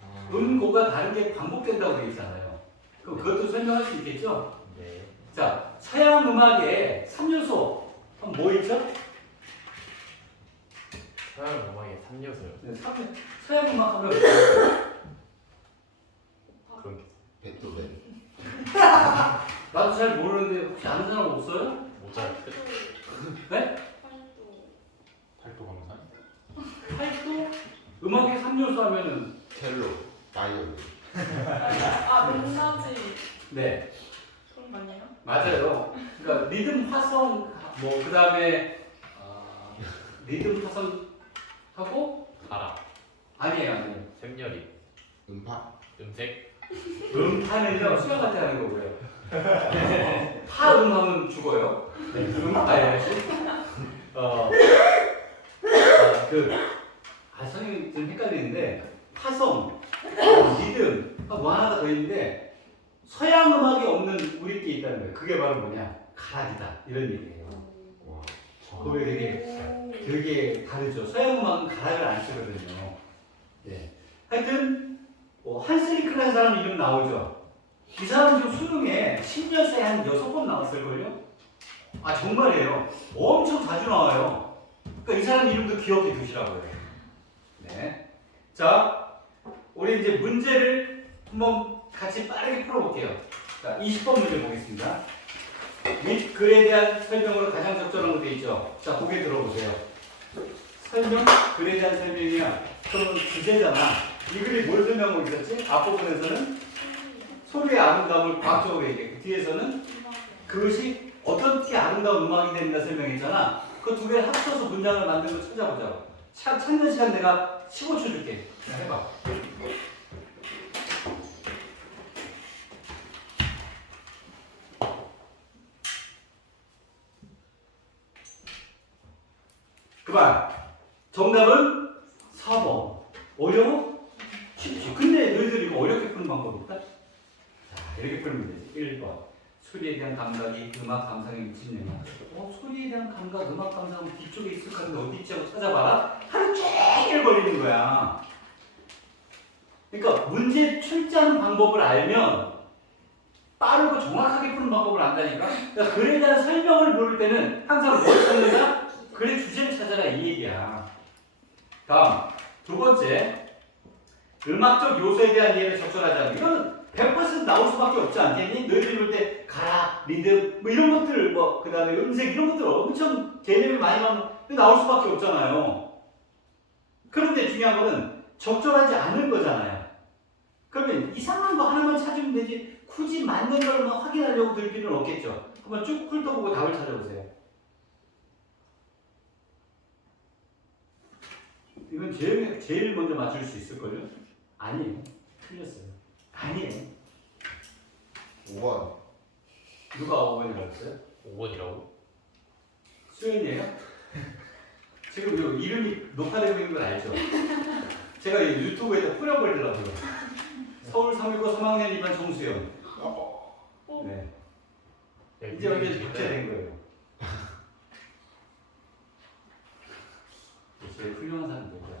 아. 음고가 다르게 반복된다고 되어 있잖아요. 그럼 그것도 설명할 수 있겠죠? 네. 자, 서양 음악에 3요소 뭐 있죠? 서양 음악의 3요소요. 네, 서양 음악 하면 그런 게. 베토벤. 나도 혹시 아는 사람 없어요? 모자르트? 네? 팔도 강산? 팔도? 음악의 3요소 하면은 첼로, 바이올린. 아, 높낮이 네. 그런 거 아니에요? 맞아요. 그러니까 리듬 화성 뭐 그다음에 리듬 화성 하고 가라. 아니에요. 샘열이. 음파. 음색. 음파는요 수영할 때 하는 거고요. 파음하면 죽어요. 네, 음파예요. 선생님 좀 헷갈리는데 파성, 리듬 뭐 하나 더 있는데 서양 음악이 없는 우리께 있다는 거예요. 그게 바로 뭐냐? 가락이다 이런 얘기예요. 와. 그게 되게 다르죠. 서양 음악은 가락을 안 쓰거든요. 네. 하여튼 한스리크라는 사람 이름 나오죠. 이 사람은 지금 수능에 10년째 한 6번 나왔을걸요? 아 정말이에요. 엄청 자주 나와요. 그러니까 이 사람 이름도 기억해 두시라고요. 네. 자, 우리 이제 문제를 한번 같이 빠르게 풀어볼게요. 자, 20번 문제 보겠습니다. 및 글에 대한 설명으로 가장 적절한 거 되어 있죠. 자, 고개 들어보세요. 설명, 글에 대한 설명이야. 그러면 주제잖아. 이 글이 뭘 설명하고 있었지? 앞부분에서는 소리의 아름다움을 과학적으로 얘기했고 뒤에서는 그것이 어떻게 아름다운 음악이 된다 설명했잖아. 그 두 개를 합쳐서 문장을 만든 거 찾아보자고. 찾는 시간 내가 15초 줄게. 자, 해봐. 그만. 정답은 4번. 어려워? 쉽지. 근데 너희들이 이거 어렵게 푸는 방법이 있다? 자, 이렇게 풀면 되지. 1번. 소리에 대한 감각이 음악 감상에 미친 영향. 소리에 대한 감각, 음악 감상은 뒤쪽에 있을 것 같은데 어디 있지 하고 찾아봐라. 하루 종일 걸리는 거야. 그러니까 문제 출제하는 방법을 알면 빠르고 정확하게 푸는 방법을 안다니까. 그러니까 글에 대한 설명을 모를 때는 항상 뭘 찾느냐? 글의 주제를 찾아라 이 얘기야. 다음 두 번째, 음악적 요소에 대한 이해를 적절하지 않은. 이거는 100% 나올 수밖에 없지 않겠니? 너희들이 볼 때 가락, 리듬 뭐 이런 것들 그 다음에 음색 이런 것들 엄청 개념이 많이 나올 수밖에 없잖아요. 그런데 중요한 거는 적절하지 않은 거잖아요. 그러면 이상한 거 하나만 찾으면 되지 굳이 맞는 걸 확인하려고 들 필요는 없겠죠. 한번 쭉 훑어보고 답을 찾아보세요. 이건 제일 먼저 맞출 수 있을걸요? 아니에요. 틀렸어요. 아니에요. 5번. 누가 5번이라고 했어요? 5번이라고? 수현이에요? 지금 요 이름이 녹화되고 있는 걸 알죠? 제가 이 유튜브에다 뿌려버리려고요. 서울 365 3학년 2반 정수현. 네. 이제 완전 적재된 거예요. 제일 훌륭한 사람 누구야?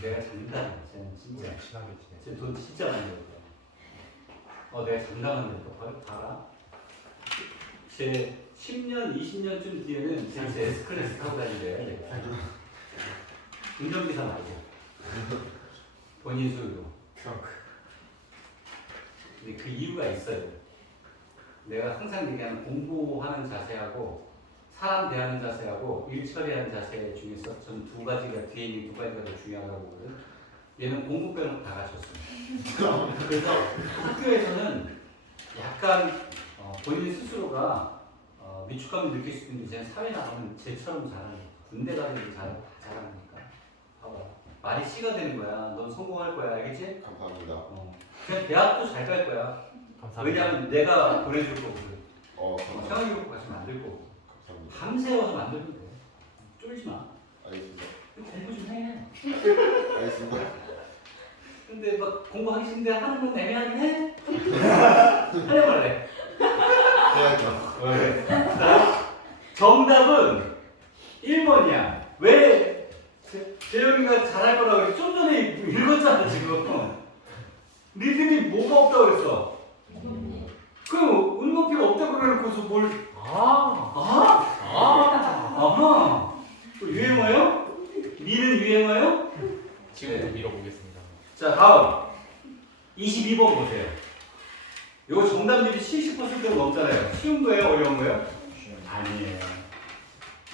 내가 장담해. 쟤는 진짜. 친하게 지내. 쟤 돈 진짜 많이 벌었다. 내가 장담한다. 똑바로 봐라. 제 10년, 20년쯤 뒤에는 제 S클래스 타고 다니래요. 운전기사 말이죠. 본인 소유로. 근데 그 이유가 있어요. 내가 항상 얘기하는 공부하는 자세하고 사람 대하는 자세하고 일 처리하는 자세 중에서 전 두 가지가 뒤에 있는 두 가지가 더 중요하다고 보거든. 얘는 공부 빼놓고 다 갖췄어요. 그래서 학교에서는 약간 본인 스스로가 위축감을 느낄 수 있는데 쟤는 사회 나가면 쟤처럼 잘하는 군대 가서도 잘하고 다 잘하니까 봐봐. 말이 씨가 되는 거야. 넌 성공할 거야. 알겠지? 감사합니다. 그냥 대학도 잘 갈 거야. 감사합니다. 왜냐면 내가 보내줄 거거든. 감사합니다. 생활교육 같이 만들 거고. 감사합니다. 밤새워서 만들면 돼. 쫄지 마. 알겠습니다. 공부 좀 해. 알겠습니다. 근데 막 공부하기 싫은데 하는 건 애매하긴 해. 하려고 그래. 해야죠. 왜? 정답은 1번이야. 왜 재영이가 잘할 거라고 그래? 좀 전에 읽었잖아 지금. 리듬이 뭐가 없다고 그랬어? 그럼 음높이가 없다고 그래놓고서 뭘 아하 유행어요? 미는 유행어요? 지금부터 밀어보겠습니다. 자 다음 22번 보세요. 이거 정답률이 70% 80%가 넘잖아요. 쉬운 거예요? 어려운 거예요? 아니에요.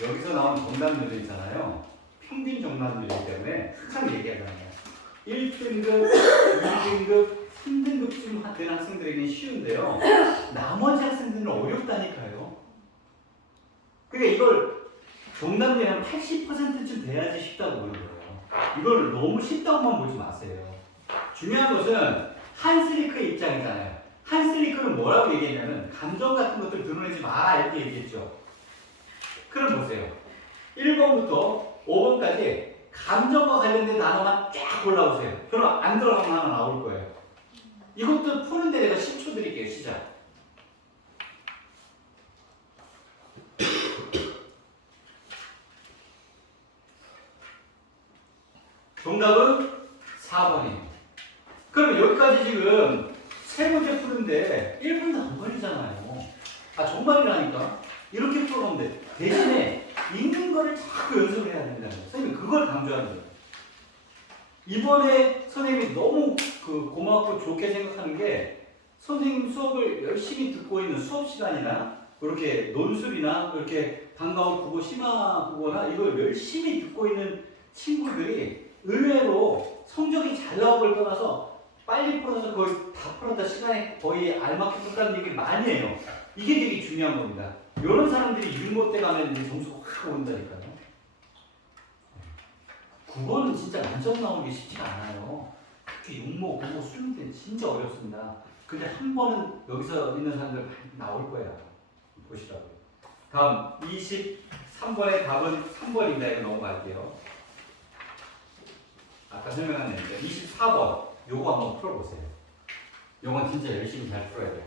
여기서 나온 정답률이 있잖아요. 평균 정답률이기 때문에 항상 얘기하잖아요. 1등급, 2등급, 3등급쯤 된 학생들에게는 쉬운데요. 나머지 학생들은 어렵다니까요. 그러니까 이걸 정답률이 한 80%쯤 돼야지 쉽다고 보는 거예요. 이걸 너무 쉽다고만 보지 마세요. 중요한 것은 한슬리크의 입장이잖아요. 한슬리크는 뭐라고 얘기했냐면 감정 같은 것들 드러내지 마라 이렇게 얘기했죠. 그럼 보세요. 1번부터 5번까지 감정과 관련된 단어만 쫙 골라보세요. 그럼 안 들어가면 하나 나올 거예요. 이것도 푸는데 내가 10초 드릴게요. 시작. 정답은 4번이에요. 그럼 여기까지 지금 세 문제 푸는데 1분도 안 걸리잖아요. 아 정말이라니까. 이렇게 풀어가면 돼. 대신에 읽는 거를 자꾸 연습을 해야 된다는 거예요. 선생님이 그걸 강조하는 거예요. 이번에 선생님이 너무 고맙고 좋게 생각하는 게 선생님 수업을 열심히 듣고 있는 수업 시간이나 그렇게 논술이나 이렇게 방과후 국어 심화 국어나 이걸 열심히 듣고 있는 친구들이 의외로 성적이 잘 나온 걸 떠나서 빨리 풀어서 거의 다 풀었다 시간에 거의 알맞게 풀었다는 얘기를 많이 해요. 이게 되게 중요한 겁니다. 이런 사람들이 유모 때 가면 이제 점수가 확 오른다니까요. 국어는 진짜 만점 나오는 게 쉽지가 않아요. 특히 육모, 국어, 수능 진짜 어렵습니다. 근데 한 번은 여기서 있는 사람들 많이 나올 거예요. 보시라고요. 다음 23번의 답은 3번입니다. 이거 넘어갈게요. 아까 설명한 애 24번 요거 한번 풀어보세요. 요건 진짜 열심히 잘 풀어야 돼요.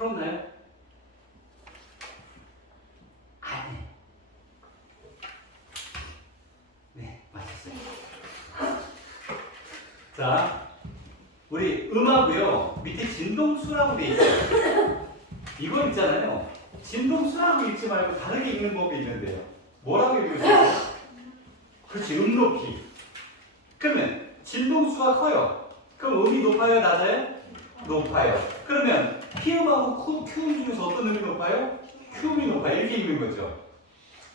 풀었나요? 아니. 네, 맞았어요. 자, 우리 음하고요. 밑에 진동수라고 돼 있어요. 이거 있잖아요. 진동수라고 읽지 말고 다르게 읽는 법이 있는데요. 뭐라고 읽으세요? 그렇지, 음 높이. 그러면 진동수가 커요. 그럼 음이 높아요, 낮아요? 높아요. 그러면 P음하고 Q음 중에서 어떤 음이 높아요? Q음이 높아요. 이렇게 읽는 거죠.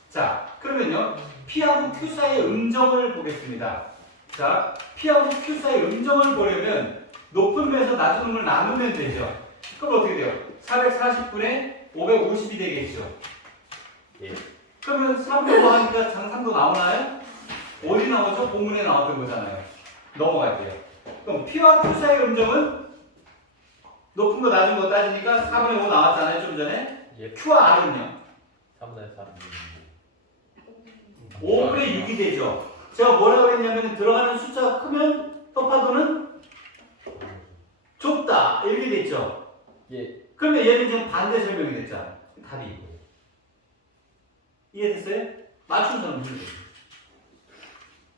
자, 그러면요. P하고 Q 사이의 음정을 보겠습니다. 자, P하고 Q 사이의 음정을 보려면 높은 음에서 낮은 음을 나누면 되죠. 그럼 어떻게 돼요? 440분의 550이 되겠죠. 예. 그러면 3도 하니까 장삼도 나오나요? 어디 나오죠? 본문에 나왔던 거잖아요. 넘어갈게요. 그럼 P와 Q 사이의 음정은 높은 거 낮은 거 따지니까 4분의 5 나왔잖아요. 좀 전에. 예. Q와 R은요? 3분의 3. 5분의 6이 되죠. 제가 뭐라고 했냐면 들어가는 숫자가 크면 떡파도는 좁다 이렇게 됐죠. 예. 그러면 얘는 지금 반대 설명이 됐잖아. 답이 이거예요. 이해됐어요? 맞춘 사람 문제.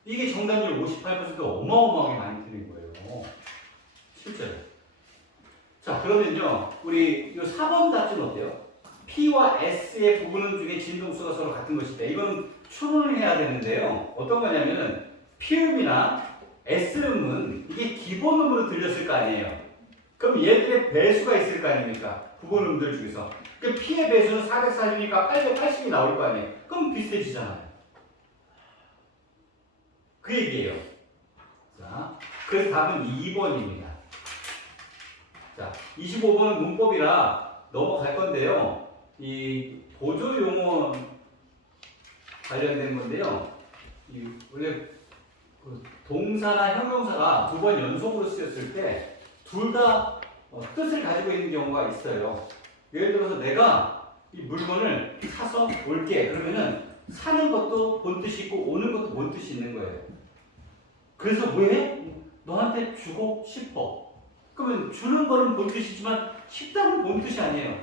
이게 정답률 58% 어마어마하게 많이 틀린 거예요. 실제로. 자, 그러면요. 우리 이 4번 답지는 어때요? P와 S의 부분은 중에 진동수가 서로 같은 것이다. 이건 추론을 해야 되는데요. 어떤 거냐면은 P음이나 S음은 이게 기본음으로 들렸을 거 아니에요. 그럼 얘들의 배수가 있을 거 아닙니까? 부분음들 중에서. 그 P의 배수는 440이니까 880이 나올 거 아니에요. 그럼 비슷해지잖아요. 그 얘기예요. 자, 그래서 답은 2번입니다. 자, 25번은 문법이라 넘어갈 건데요. 이 보조 용어 관련된 건데요. 이 원래 그 동사나 형용사가 두 번 연속으로 쓰였을 때 둘 다 뜻을 가지고 있는 경우가 있어요. 예를 들어서 내가 이 물건을 사서 올게. 그러면은 사는 것도 본 뜻이 있고 오는 것도 본 뜻이 있는 거예요. 그래서 왜? 너한테 주고 싶어. 그러면 주는 거는 본 뜻이지만 싶다는 본 뜻이 아니에요.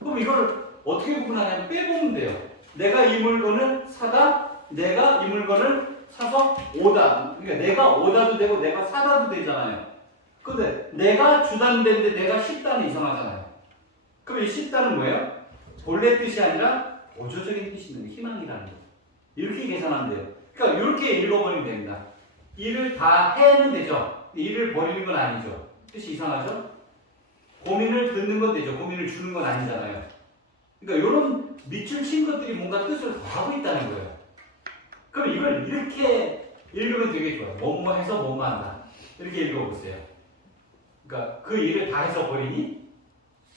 그럼 이걸 어떻게 구분하냐면 빼보면 돼요. 내가 이 물건을 사다, 내가 이 물건을 사서 오다. 그러니까 내가 오다도 되고 내가 사다도 되잖아요. 근데 내가 주다는 되는데 내가 싶다는 이상하잖아요. 그럼 이 싶다는 뭐예요? 본래 뜻이 아니라 보조적인 뜻이 있는 희망이라는 거예요. 이렇게 계산하면 돼요. 그러니까 이렇게 읽어버리면 됩니다. 일을 다 해는 되죠. 일을 버리는 건 아니죠. 뜻이 이상하죠? 고민을 듣는 건 되죠. 고민을 주는 건 아니잖아요. 그러니까 이런 밑줄 친 것들이 뭔가 뜻을 더하고 있다는 거예요. 그럼 이걸 이렇게 읽으면 되게 좋아요. 뭐뭐 해서 뭐뭐 한다. 이렇게 읽어보세요. 그러니까 그 일을 다 해서 버리니?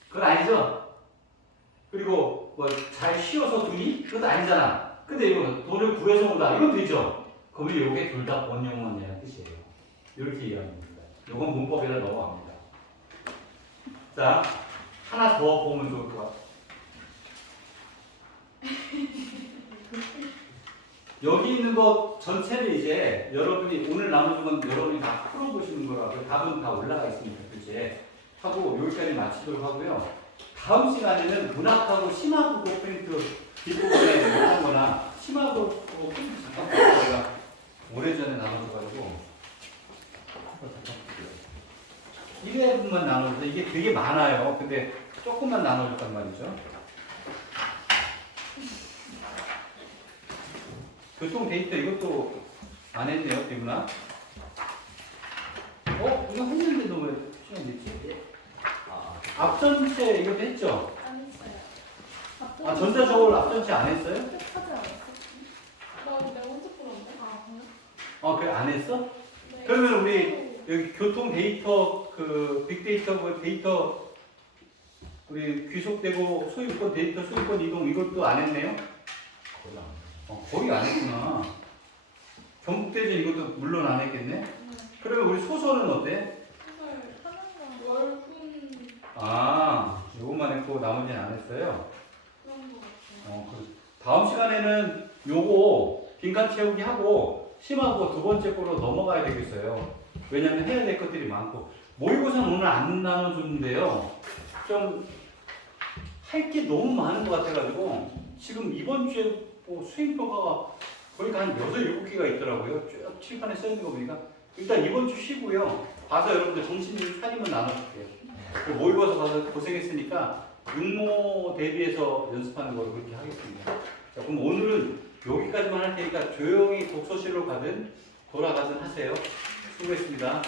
그건 아니죠. 그리고 뭐 잘 쉬어서 두니? 그것도 아니잖아. 근데 이거 돈을 구해서 온다. 이건 되죠. 그러면 이게 둘 다 본영원이라는 뜻이에요. 이렇게 이해하면 됩니다. 이건 문법이라 넘어갑니다. 자, 하나 더 보면 좋을 것 같아요. 여기 있는 것 전체를 이제 여러분이 오늘 나눠준 건 여러분이 다 풀어보시는 거라고 답은 다 올라가 있습니다. 그치? 하고 여기까지 마치도록 하고요. 다음 시간에는 문학하고 심화국어 포인트 뒷부분에 못한 거나 심화국어 포인트 잠깐 저희가 오래전에 나눠줘가지고 1회분만 나눠줘서 이게 되게 많아요. 근데 조금만 나눠줬단 말이죠. 교통 데이터 이것도 안 했네요, 비구나. 이거 했는데 너 왜 시간 냈지? 앞전체 이것도 했죠? 안 했어요. 아, 전자적으로 앞전체 안 했어요? 하지 않았어? 나 내가 혼자 풀었는데? 아, 그래? 그래 안 했어? 네. 그러면 우리 여기 교통 데이터 그 빅데이터 그 데이터 우리 귀속되고 소유권 데이터 소유권 이동 이것도 안 했네요? 거의 안 했구나. 경북대전 이것도 물론 안 했겠네? 그러면 우리 소설은 어때? 소설 하나가 월분 요것만 했고 나머지는 안 했어요. 그런 거 같아요. 다음 시간에는 요거 빈칸 채우기 하고 심하고 두 번째 거로 넘어가야 되겠어요. 왜냐면 해야 될 것들이 많고 모의고사는 오늘 안 나눠줬는데요. 좀 할 게 너무 많은 것 같아가지고 지금 이번 주에 수행표가 거의 한 6, 7개가 있더라고요. 쭉 칠판에 써있는 거 보니까 일단 이번 주 쉬고요. 봐서 여러분들 정신 차리면 나눠줄게요. 모의고사 가서 고생했으니까 육모 대비해서 연습하는 걸 그렇게 하겠습니다. 자, 그럼 오늘은 여기까지만 할 테니까 조용히 독서실로 가든 돌아가든 하세요. 수고했습니다.